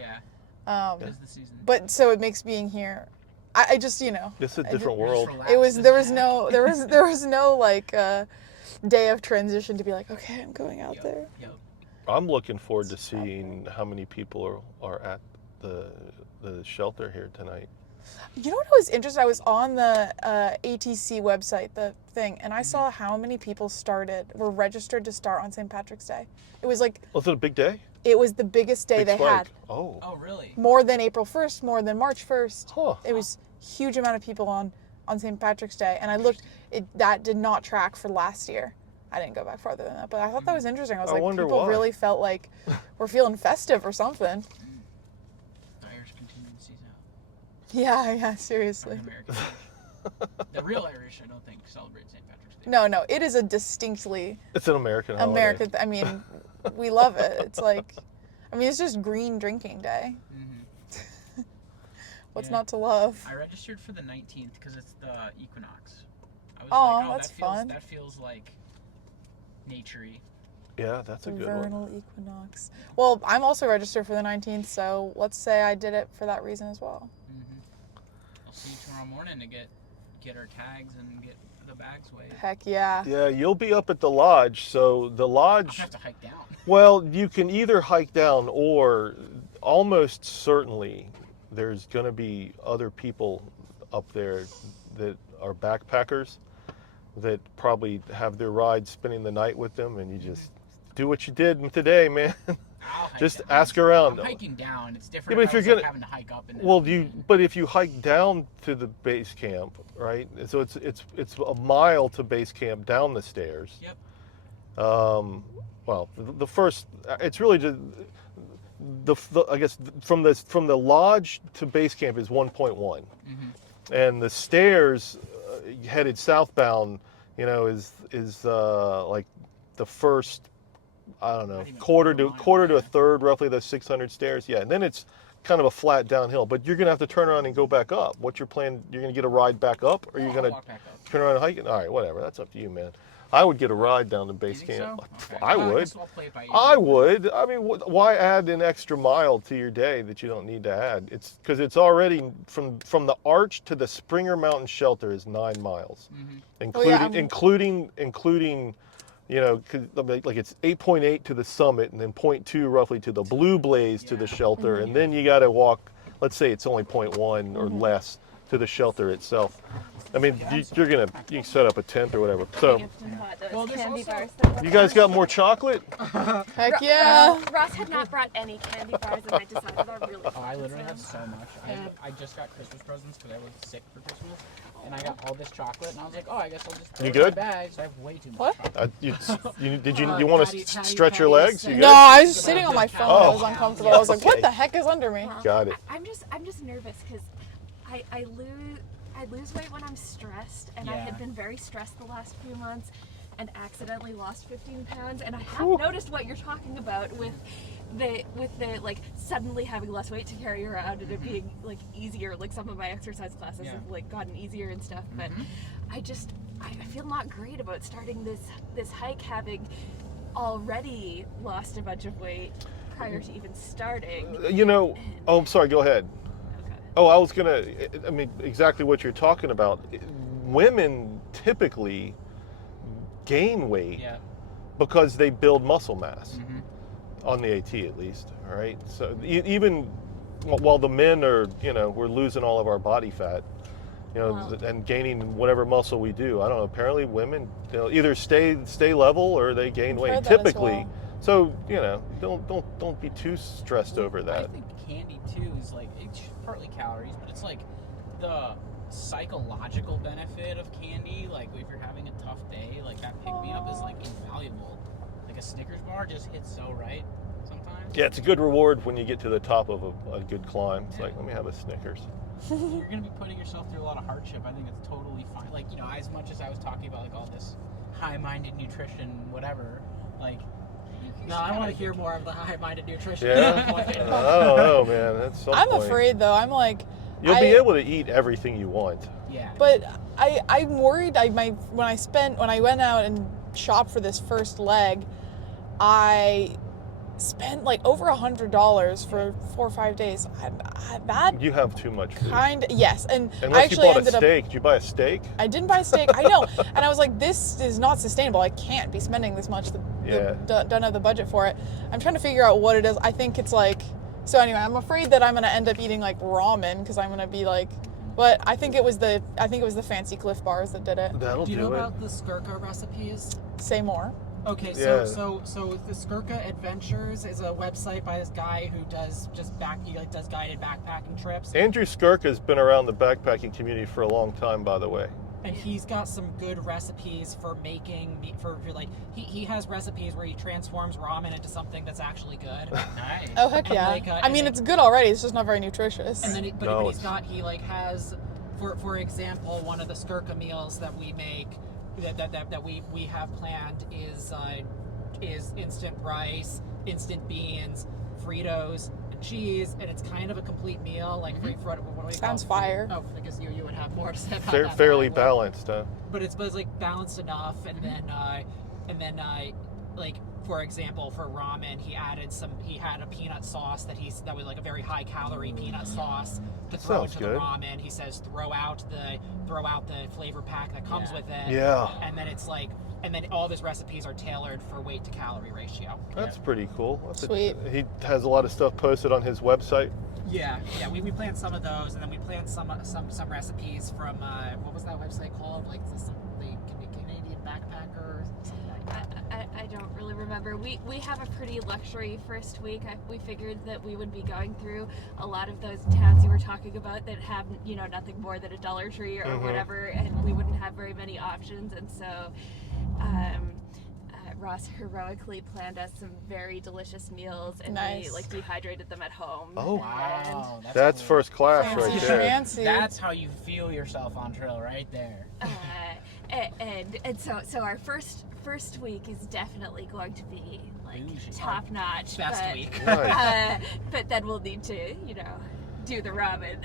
Yeah. It is the season. But so it makes being here. I just, This is a I different did- world. It was there was no like day of transition to be like, okay, I'm going out there. Yep. I'm looking forward to seeing how many people are at the shelter here tonight. You know what was interesting? I was on the ATC website, the thing, and I saw how many people were registered to start on St. Patrick's Day. It was like Was it a big day? it was the biggest day Big they spike. had. Oh. Oh, really? More than April 1st, more than March 1st. Huh. It was huge amount of people on St. Patrick's Day, and I looked. That did not track for last year. I didn't go back farther than that, but I thought that was interesting. I was I like, wonder people why. really felt like we're feeling festive or something. The Irish continue to seize out. Yeah, seriously. The American. The real Irish, I don't think, celebrate St. Patrick's Day. No, it is a distinctly It's an American holiday. American. I mean, we love it. It's like, it's just green drinking day. Mm-hmm. What's Yeah. not to love? I registered for the 19th because it's the equinox. I was Aw, like, that's fun. That feels like nature-y. Yeah, that's a The good one. vernal equinox. Well, I'm also registered for the 19th, so let's say I did it for that reason as well. I'll see you tomorrow morning to get our tags and get the bags weighed. Heck yeah. Yeah, you'll be up at the lodge. So the I'll lodge, have to hike down. well, you can either hike down or almost certainly there's going to be other people up there that are backpackers that probably have their ride spending the night with them, and you just do what you did today, man. I'll hike Just down. ask around. I'm hiking down. It's different. Yeah, but if I was, you're like, gonna- having to hike up and Well, but if you hike down to the base camp, right? So it's a mile to base camp down the stairs. Yep. Well, the first, it's really just I guess from the lodge to base camp is 1.1, and the stairs headed southbound, is like the first, I don't know, Not even quarter a to mile, a third, roughly those 600 stairs. Yeah, and then it's kind of a flat downhill, but you're gonna have to turn around and go back up. What's your plan? You're gonna get a ride back up, or you're I'll gonna walk back up. turn around and hike it? All right, whatever. That's up to you, man. I would get a ride down to base camp. So? Okay. I would. I would. I mean, why add an extra mile to your day that you don't need to add? It's because it's already from the Arch to the Springer Mountain Shelter is 9 miles, including you know, like it's 8.8 to the summit, and then 0.2 roughly to the Blue Blaze to the shelter, and then you got to walk. Let's say it's only 0.1 or less to the shelter itself. I mean, you can set up a tent or whatever. So, you guys got more chocolate? Heck yeah! Ross had not brought any candy bars, and I decided I really. I literally have so much. I just got Christmas presents because I was sick for Christmas, and I got all this chocolate, and I was like, oh, I guess I'll just throw it in my bag. So I have way too much. What? You want to stretch your legs? You no, I was just sitting on my phone. I was uncomfortable. I was like, what the heck is under me? Got it. I'm just nervous because I lose weight when I'm stressed, and I had been very stressed the last few months and accidentally lost 15 pounds, and I have noticed what you're talking about with the like suddenly having less weight to carry around and it being like easier, like some of my exercise classes have like gotten easier and stuff, but I feel not great about starting this hike having already lost a bunch of weight prior to even starting. You know, oh, I'm sorry, go ahead. Oh, I mean, exactly what you're talking about. Women typically gain weight because they build muscle mass, on the AT at least, all right? So even while the men are, you know, we're losing all of our body fat, you know, and gaining whatever muscle we do. I don't know, apparently women, they'll either stay level or they gain weight, typically. So, you know, don't be too stressed over that. I think candy too is like, it's partly calories, but it's like the psychological benefit of candy. Like if you're having a tough day, like that pick me up is like invaluable. Like a Snickers bar just hits so right sometimes. Yeah, it's a good reward when you get to the top of a good climb. It's like, let me have a Snickers. You're going to be putting yourself through a lot of hardship. I think it's totally fine. Like, you know, as much as I was talking about like all this high-minded nutrition, whatever, like, no, I want to hear more of the high-minded nutrition. Yeah? I don't know, man. That's some I'm point. afraid, though. I'm like... You'll be able to eat everything you want. Yeah. But I'm worried when I went out and shopped for this first leg, I spent like over $100 for 4 or 5 days. That you have too much food. Yes, and unless I actually you bought ended a steak. Did you buy a steak? I didn't buy a steak. I know, and I was like, this is not sustainable. I can't be spending this much. Don't have the budget for it. I'm trying to figure out what it is. I think it's like. So anyway, I'm afraid that I'm gonna end up eating like ramen because I'm gonna be like. But I think it was the fancy Cliff Bars that did it. That'll do it. Do you know about the Skirka recipes? Say more. Okay, so the Skirka Adventures is a website by this guy who does does guided backpacking trips. Andrew Skirka's been around the backpacking community for a long time, by the way. And he's got some good recipes for making he has recipes where he transforms ramen into something that's actually good. Nice. Oh heck yeah! I mean, it's good already. It's just not very nutritious. And then he has, for example, one of the Skirka meals that we make that we have planned is instant rice, instant beans, Fritos, and cheese, and it's kind of a complete meal. Like what do we Sounds call it? fire. Oh, because you would have more to say about that. Fairly balanced, huh? But it's like balanced enough, and then like for example, for ramen, he had a peanut sauce that was like a very high calorie peanut sauce to throw into the ramen. He says throw out the flavor pack that comes with it. Yeah. And then all of his recipes are tailored for weight to calorie ratio. That's pretty cool. Sweet. He has a lot of stuff posted on his website. Yeah. We planned some of those, and then we planned some recipes from what was that website called? Like the Canadian Backpacker or something like that. I don't really remember. We have a pretty luxury first week. We figured that we would be going through a lot of those towns you were talking about that have, you know, nothing more than a Dollar Tree or whatever, and we wouldn't have very many options. And so Ross heroically planned us some very delicious meals, and we like dehydrated them at home. Oh, wow. That's cool. First class right there. Fancy. That's how you feel yourself on trail right there. And so our first week is definitely going to be like top notch. Best week. But then we'll need to, you know, do the ramen.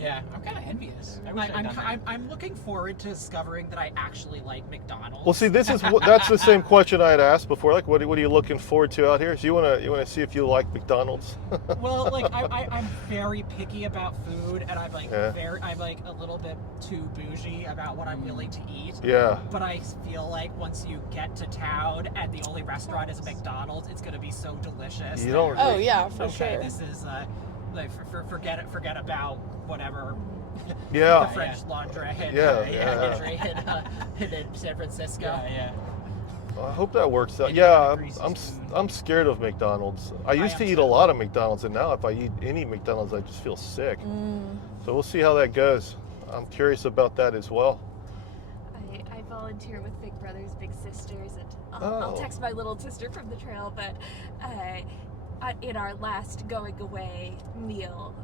Yeah, I'm kind of envious. I wish I'd done that. I'm looking forward to discovering that I actually like McDonald's. Well, see, that's the same question I had asked before. Like, what are you looking forward to out here? So you wanna see if you like McDonald's? Well, like I'm very picky about food, and I'm like I'm like a little bit too bougie about what I'm willing to eat. Yeah. But I feel like once you get to town and the only restaurant is a McDonald's, it's gonna be so delicious. You don't. Oh yeah, for sure. This is like forget about whatever. Yeah. The French laundry in San Francisco. Yeah. I hope that works out. It Yeah, increases I'm scared of McDonald's. I used to eat a lot of McDonald's, and now if I eat any McDonald's, I just feel sick. So we'll see how that goes. I'm curious about that as well. I volunteer with Big Brothers Big Sisters, and I'll text my little sister from the trail, but in our last going away meal,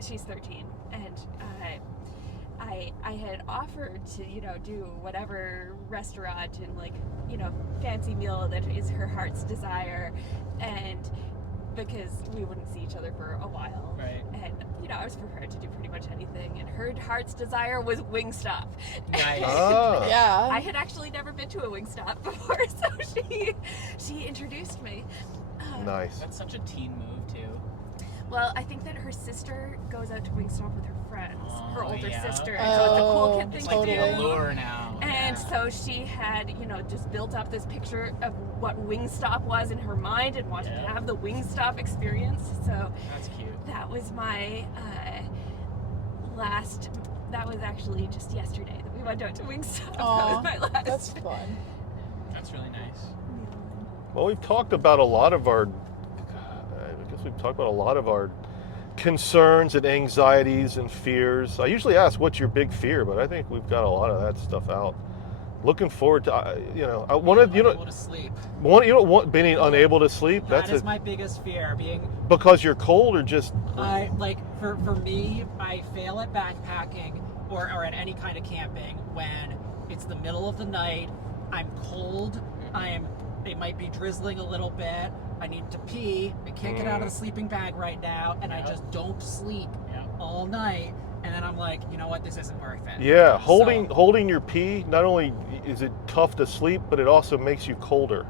she's 13, and I had offered to, do whatever restaurant and fancy meal that is her heart's desire, and because we wouldn't see each other for a while. Right. And I was prepared to do pretty much anything, and her heart's desire was Wingstop. Nice. Yeah. I had actually never been to a Wingstop before, so she introduced me. Nice. That's such a teen move too. Well, I think that her sister goes out to Wingstop with her friends, her older yeah. sister, and so it's a cool kid thing It's to like do. the allure now. And so she had, just built up this picture of what Wingstop was in her mind and wanted to have the Wingstop experience. So That's cute. that was my that was actually just yesterday that we went out to Wingstop. Aw, that was my last. that's fun. That's really nice. Well, we've talked about a lot of our concerns and anxieties and fears. I usually ask, what's your big fear? But I think we've got a lot of that stuff out. Looking forward to, I wanted, Unable to sleep. Being unable to sleep. That is my biggest fear. Being because you're cold or just. For me, I fail at backpacking or at any kind of camping when it's the middle of the night. I'm cold. It might be drizzling a little bit. I need to pee. I can't get out of the sleeping bag right now, and I just don't sleep all night. And then I'm like, you know what? This isn't worth it. Yeah, holding your pee. Not only is it tough to sleep, but it also makes you colder.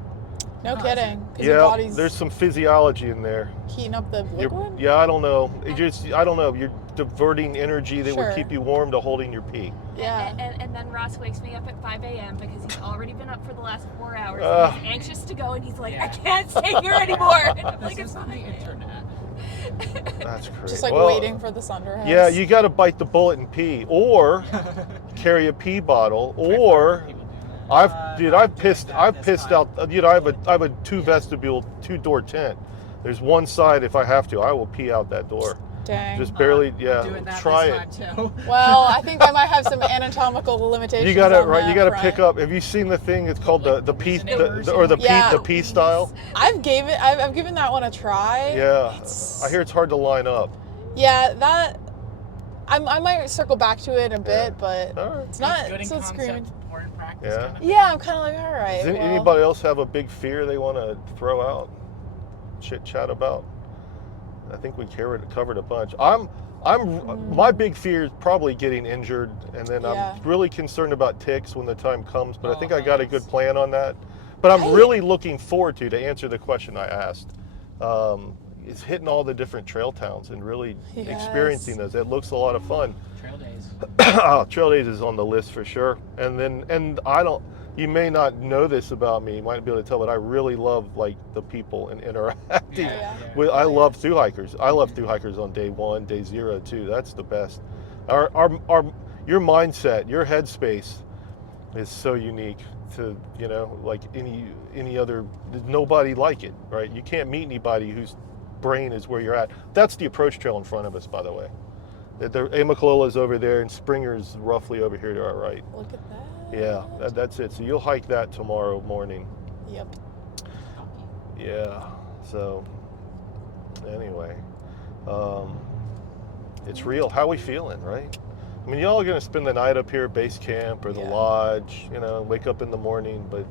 No kidding. 'Cause Yeah, your body's there's some physiology in there. heating up the liquid. Yeah, I don't know. I don't know. You're diverting energy that would Sure. keep you warm to holding your pee. Yeah. And then Ross wakes me up at 5 a.m. because he's already been up for the last 4 hours. And he's anxious to go, and he's like, I can't stay here anymore. And I'm like, This it's is the fine. internet. That's crazy. Just waiting for the sun to rise. Yeah, you got to bite the bullet and pee, or carry a pee bottle, or I've pissed out. I have a two-door tent. There's one side, if I have to, I will pee out that door. Dang. Just barely, Doing that try this it. time too. Well, I think I might have some anatomical limitations. You got it on right. that You got to front. pick up. Have you seen the thing? It's called the pee Yeah. the pee style. I've given that one a try. Yeah, I hear it's hard to line up. Yeah, that I might circle back to it a bit, but All right. it's not Good in so concept, screaming. poor in practice. Yeah. Kind of. Yeah, I'm kind of like, all right. Does well, anybody else have a big fear they want to throw out, chit chat about? I think we covered a bunch. My big fear is probably getting injured, and then I'm really concerned about ticks when the time comes. But I think I got a good plan on that. But I'm really looking forward to answer the question I asked. Is hitting all the different trail towns and really experiencing those. It looks a lot of fun. Trail days. Trail days is on the list for sure. And I don't. You may not know this about me. You might be able to tell, but I really love the people and interacting. With. I love thru-hikers. I love thru-hikers on day 1, day 0 too. That's the best. Your mindset, your headspace, is so unique to any other. There's nobody like it, right? You can't meet anybody whose brain is where you're at. That's the approach trail in front of us, by the way. The Amicalola is over there, and Springer's roughly over here to our right. Look at that. Yeah, that's it. So you'll hike that tomorrow morning. Yep. Yeah. So anyway, it's real. How we feeling, right? I mean, y'all are gonna spend the night up here at base camp or the lodge. Wake up in the morning, but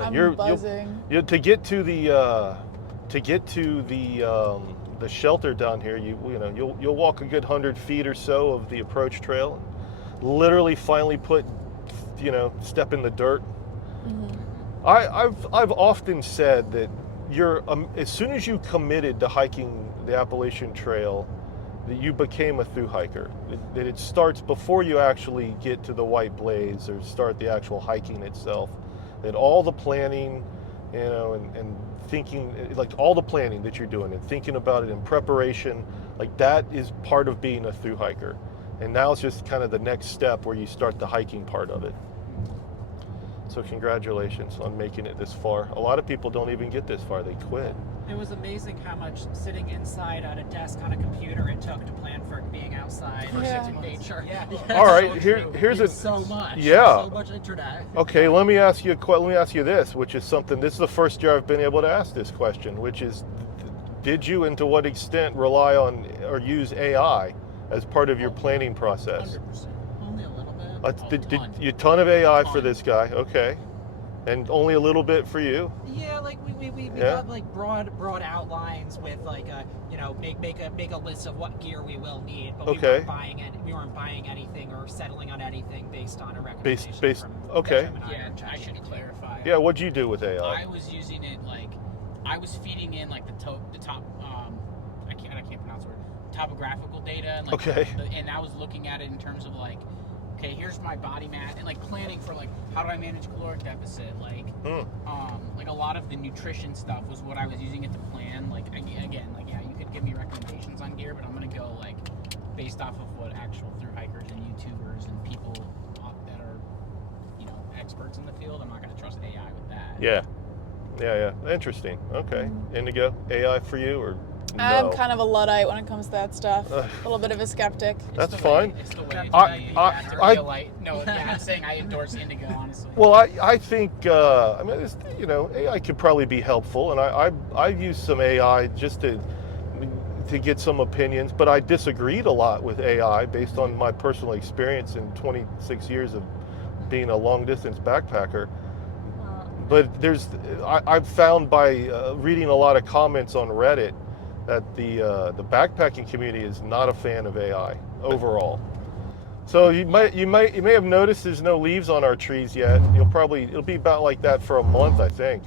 I'm buzzing. to get to the the shelter down here, you'll walk a good 100 feet or so of the approach trail, literally finally step in the dirt. Mm-hmm. I've often said that as soon as you committed to hiking the Appalachian Trail, that you became a thru-hiker. That it starts before you actually get to the White Blaze or start the actual hiking itself. That all the planning, and thinking, like all the planning that you're doing and thinking about it in preparation, like that is part of being a thru-hiker. And now it's just kind of the next step where you start the hiking part of it. So congratulations on making it this far. A lot of people don't even get this far, they quit. It was amazing how much sitting inside at a desk on a computer it took to plan for being outside versus in nature. Yeah. All right, here's so much. Yeah. So much internet. Okay, let me ask you this, which is something. This is the first year I've been able to ask this question, which is, did you and to what extent rely on or use AI as part of your planning process? 100%. Only a little bit. Did you a ton of AI for this guy? Okay. And only a little bit for you? Yeah, like we got like broad outlines with like make a list of what gear we will need, but we weren't buying anything or settling on anything based on a recommendation from okay. Gemini. Yeah, I should clarify. Yeah, what'd you do with AI? I was using it I was feeding in like the top I can't pronounce the word, topographical data, and and I was looking at it in terms of like, okay, here's my body mass, and like planning for like how do I manage caloric deficit, like a lot of the nutrition stuff was what I was using it to plan. Like again, like yeah, you could give me recommendations on gear, but I'm gonna go like based off of what actual thru-hikers and YouTubers and people that are experts in the field. I'm not gonna trust AI with that. Yeah. Interesting. Okay, Indigo, AI for you or? No. I'm kind of a Luddite when it comes to that stuff. A little bit of a skeptic. That's fine. It's the way. I'm saying I endorse Indigo, honestly. Well, I think AI could probably be helpful, and I use some AI just to get some opinions, but I disagreed a lot with AI based on my personal experience in 26 years of being a long distance backpacker. But I've found by reading a lot of comments on Reddit that the backpacking community is not a fan of AI overall. So you may have noticed there's no leaves on our trees yet. It'll be about like that for a month, I think,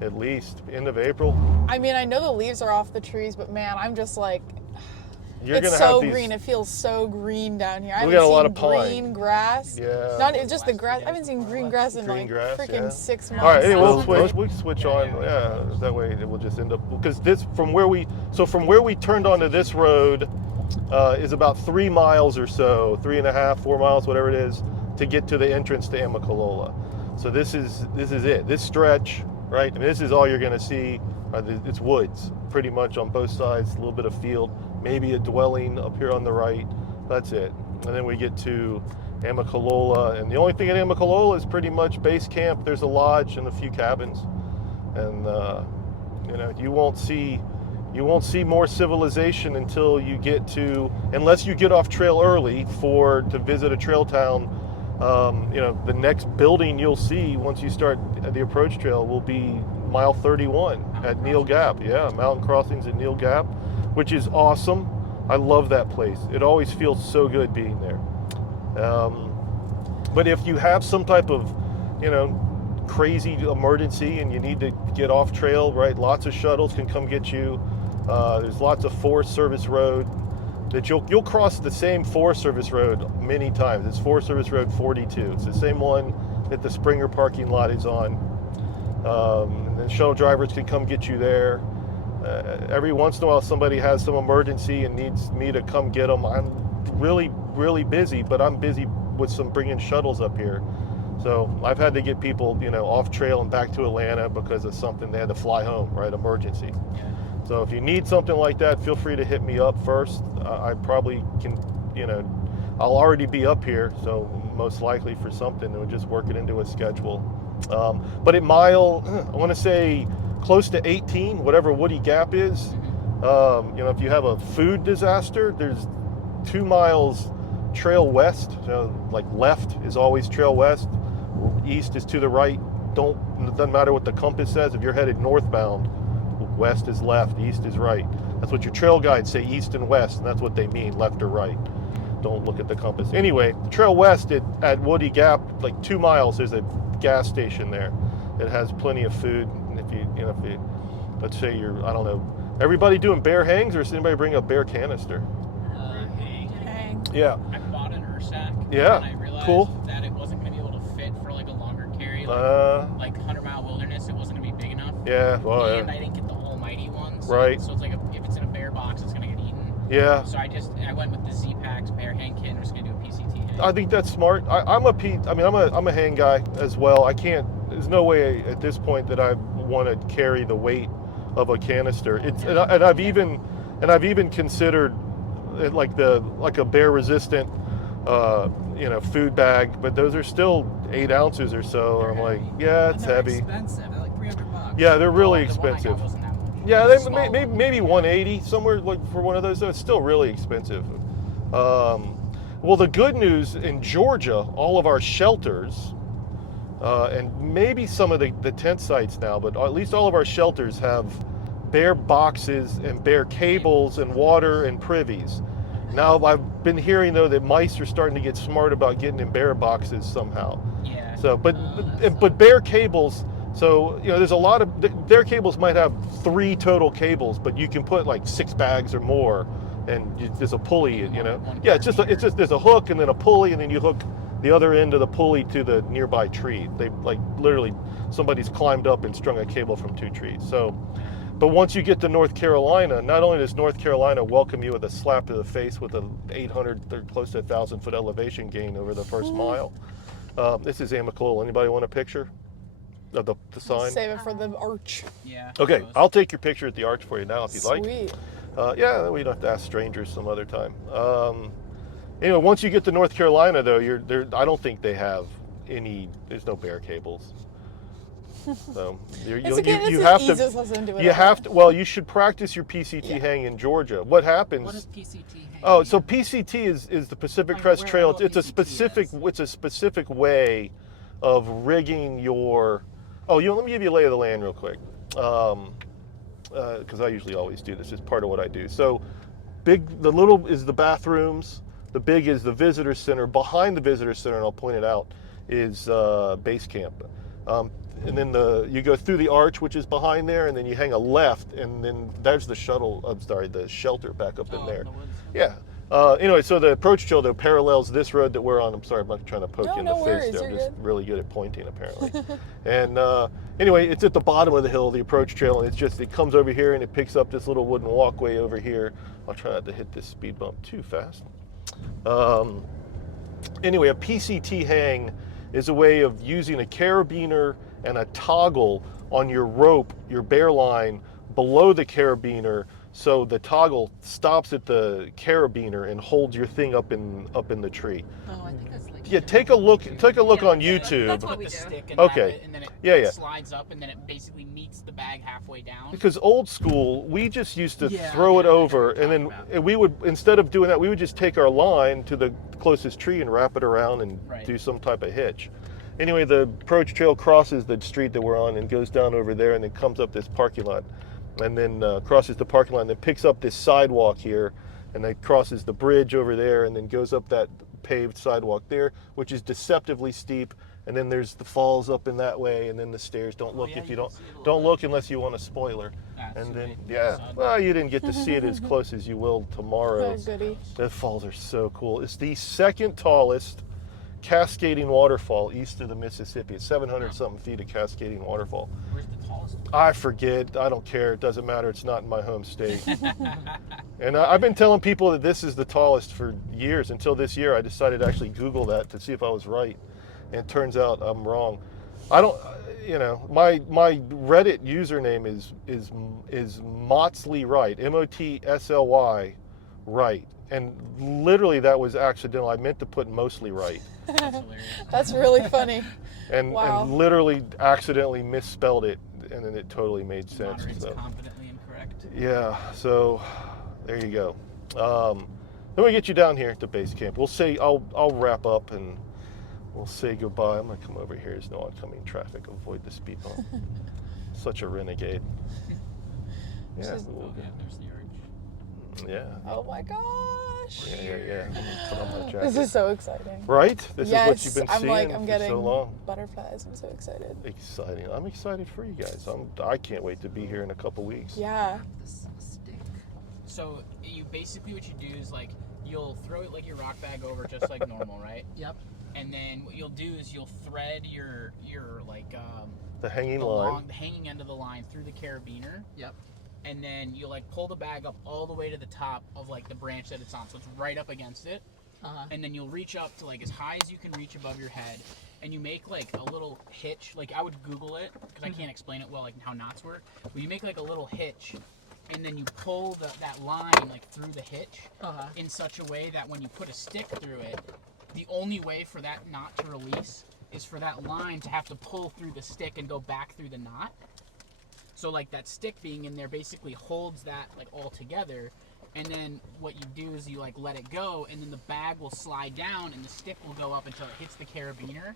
at least end of April. I mean, I know the leaves are off the trees, but man, I'm just like, it's so green. It feels so green down here. I haven't got a lot seen of pine. Green grass. Yeah. Not just the grass. I haven't seen green grass in freaking 6 months. All right, anyway, we'll switch on. Yeah, that way it will just end up, because from where we turned onto this road is about 3 miles or so, 3.5, 4 miles, whatever it is, to get to the entrance to Amicalola. So this is it. This stretch, right? And this is all you're going to see. It's woods, pretty much on both sides. A little bit of field. Maybe a dwelling up here on the right. That's it. And then we get to Amicalola, and the only thing in Amicalola is pretty much base camp. There's a lodge and a few cabins, and you won't see more civilization until you get to, unless you get off trail early to visit a trail town. The next building you'll see once you start the approach trail will be mile 31 at Neal Gap. Yeah, mountain crossings at Neal Gap, which is awesome. I love that place. It always feels so good being there. But if you have some type of, crazy emergency and you need to get off trail, right? Lots of shuttles can come get you. There's lots of Forest Service road that you'll cross the same Forest Service road many times. It's Forest Service Road 42. It's the same one that the Springer parking lot is on. And then shuttle drivers can come get you there. Every once in a while somebody has some emergency and needs me to come get them. I'm really, really busy, but I'm busy with bringing shuttles up here. So I've had to get people, off trail and back to Atlanta because of something. They had to fly home, right? Emergency. So if you need something like that, feel free to hit me up first. I probably can, I'll already be up here, so most likely for something, we'll just work it into a schedule. But at mile, I want to say close to 18, whatever Woody Gap is, if you have a food disaster, there's 2 miles trail west. Like left is always trail west, east is to the right. It doesn't matter what the compass says. If you're headed northbound, west is left, east is right. That's what your trail guides say, east and west, and that's what they mean, left or right. Don't look at the compass. Anyway, the trail west at Woody Gap, like 2 miles, there's a gas station there. It has plenty of food. And if you, let's say you're, I don't know, everybody doing bear hangs, or does anybody bring a bear canister? Hang. Yeah. I bought an Ursack. Yeah. And I realized Cool. that it wasn't going to be able to fit for like a longer carry. Like 100-mile wilderness, it wasn't going to be big enough. Yeah. Well, and I didn't get the almighty ones. Right. So it's like if it's in a bear box, it's going to get eaten. Yeah. So I went with the Z-Packs bear hang kit, and we're just going to do a PCT hang. I think that's smart. I'm a hang guy as well. There's no way at this point that I want to carry the weight of a canister. And I've even considered it like a bear resistant food bag, but those are still 8 ounces or so. I'm like, yeah, it's heavy. Expensive. They're like $300. Yeah, they're really The one I got expensive. wasn't that much. Yeah, It was they small. maybe 180 somewhere, like for one of those. It's still really expensive. Well, the good news in Georgia, all of our shelters, and maybe some of the tent sites now, but at least all of our shelters have bear boxes and bear cables and water and privies. Now I've been hearing though that mice are starting to get smart about getting in bear boxes somehow. Yeah. So, but bear cables. So there's a lot of bear cables might have 3 total cables, but you can put like 6 bags or more, and there's a pulley. Yeah, it's just there's a hook and then a pulley, and then you hook the other end of the pulley to the nearby tree. They like literally somebody's climbed up and strung a cable from 2 trees. So, but once you get to North Carolina, not only does North Carolina welcome you with a slap to the face with a 800, or close to 1,000 foot elevation gain over the first mile. This is Amicalola. Anybody want a picture of the sign? Save it for the arch. Yeah. Okay, I'll take your picture at the arch for you now if you'd like. Sweet. Yeah, we don't have to ask strangers some other time. Anyway, once you get to North Carolina, though, I don't think they have there's no bear cables. So you have to. Well, you should practice your PCT hang in Georgia. What happens? What is PCT hang? Oh, so PCT is the Pacific Crest Trail. It's a specific way of rigging your. Oh, let me give you a lay of the land real quick, because I usually always do this. It's part of what I do. So, the little is the bathrooms. The big is the visitor center. Behind the visitor center, and I'll point it out, is base camp. And then you go through the arch, which is behind there, and then you hang a left, and then there's the shelter back up in there. Yeah. Anyway, so the approach trail though parallels this road that we're on. I'm sorry, I'm not trying to poke you in the face there. I'm just really good at pointing apparently. And anyway, it's at the bottom of the hill, the approach trail, and it comes over here and it picks up this little wooden walkway over here. I'll try not to hit this speed bump too fast. Anyway, a PCT hang is a way of using a carabiner and a toggle on your rope, your bear line, below the carabiner, so the toggle stops at the carabiner and holds your thing up in the tree. Oh, I think that's like. Yeah, take a look on YouTube. That's what we The do. stick and Okay. and then it slides up, and then it basically meets the bag halfway down. Because old school, we just used to Yeah, throw it yeah, I know over, what you're and then talking we would, instead of doing that, we would just take our line to the closest tree and wrap it around and do some type of hitch. Anyway, the approach trail crosses the street that we're on and goes down over there and then comes up this parking lot, and then crosses the parking lot and then picks up this sidewalk here, and then crosses the bridge over there and then goes up that paved sidewalk there, which is deceptively steep, and then there's the falls up in that way, and then the stairs. Don't look if you don't look unless you want a spoiler. And then well, you didn't get to see it as close as you will tomorrow. Oh, goody. The falls are so cool. It's the second tallest cascading waterfall east of the Mississippi. It's 700 something feet of cascading waterfall. Where's the tallest one? I forget. I don't care. It doesn't matter. It's not in my home state. And I've been telling people that this is the tallest for years, until this year I decided to actually Google that to see if I was right. And it turns out I'm wrong. I don't, my Reddit username is Motsly Right, Motsly Right. And literally that was accidental. I meant to put mostly right. That's hilarious. That's really funny. And literally accidentally misspelled it, and then it totally made sense. Moderate's So. confidently incorrect. Yeah, so there you go. Then we get you down here at the base camp. We'll say I'll wrap up and we'll say goodbye. I'm gonna come over here. There's no oncoming traffic. Avoid the speed bump. Such a renegade. Yeah. Oh, yeah, there's the arch. Yeah. Oh my gosh. Yeah. I'm gonna put on my jacket. This is so exciting. Right? This is what you've been seeing I'm for getting so long. butterflies. I'm so excited. Exciting. I'm excited for you guys. I can't wait to be here in a couple weeks. Yeah. So you basically what you do is like you'll throw it like your rock bag over just like normal, right? Yep. And then what you'll do is you'll thread your like the hanging the hanging end of the line through the carabiner. Yep. And then you'll like pull the bag up all the way to the top of like the branch that it's on, so it's right up against it. And then you'll reach up to like as high as you can reach above your head, and you make like a little hitch. Like I would Google it because I can't explain it well, like how knots work. But you make like a little hitch, and then you pull that line like through the hitch in such a way that when you put a stick through it, the only way for that knot to release is for that line to have to pull through the stick and go back through the knot. So like that stick being in there basically holds that like all together, and then what you do is you like let it go, and then the bag will slide down and the stick will go up until it hits the carabiner,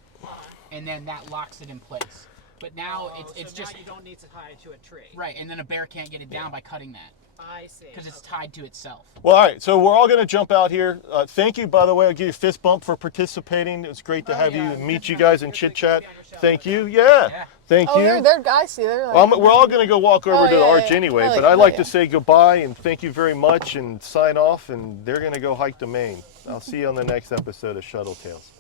and then that locks it in place. But now it's so just now you don't need to tie it to a tree. right, and then a bear can't get it down by cutting that. I see. Because it's tied to itself. Well, all right, so we're all going to jump out here. Thank you, by the way. I'll give you a fist bump for participating. It's great to have you meet you guys and chit-chat. Thank you. Yeah. Thank you. They're guys, see, they're like... We're all going to go walk over to the arch anyway, but I'd like to say goodbye and thank you very much and sign off, and they're going to go hike to Maine. I'll see you on the next episode of Shuttle Tales.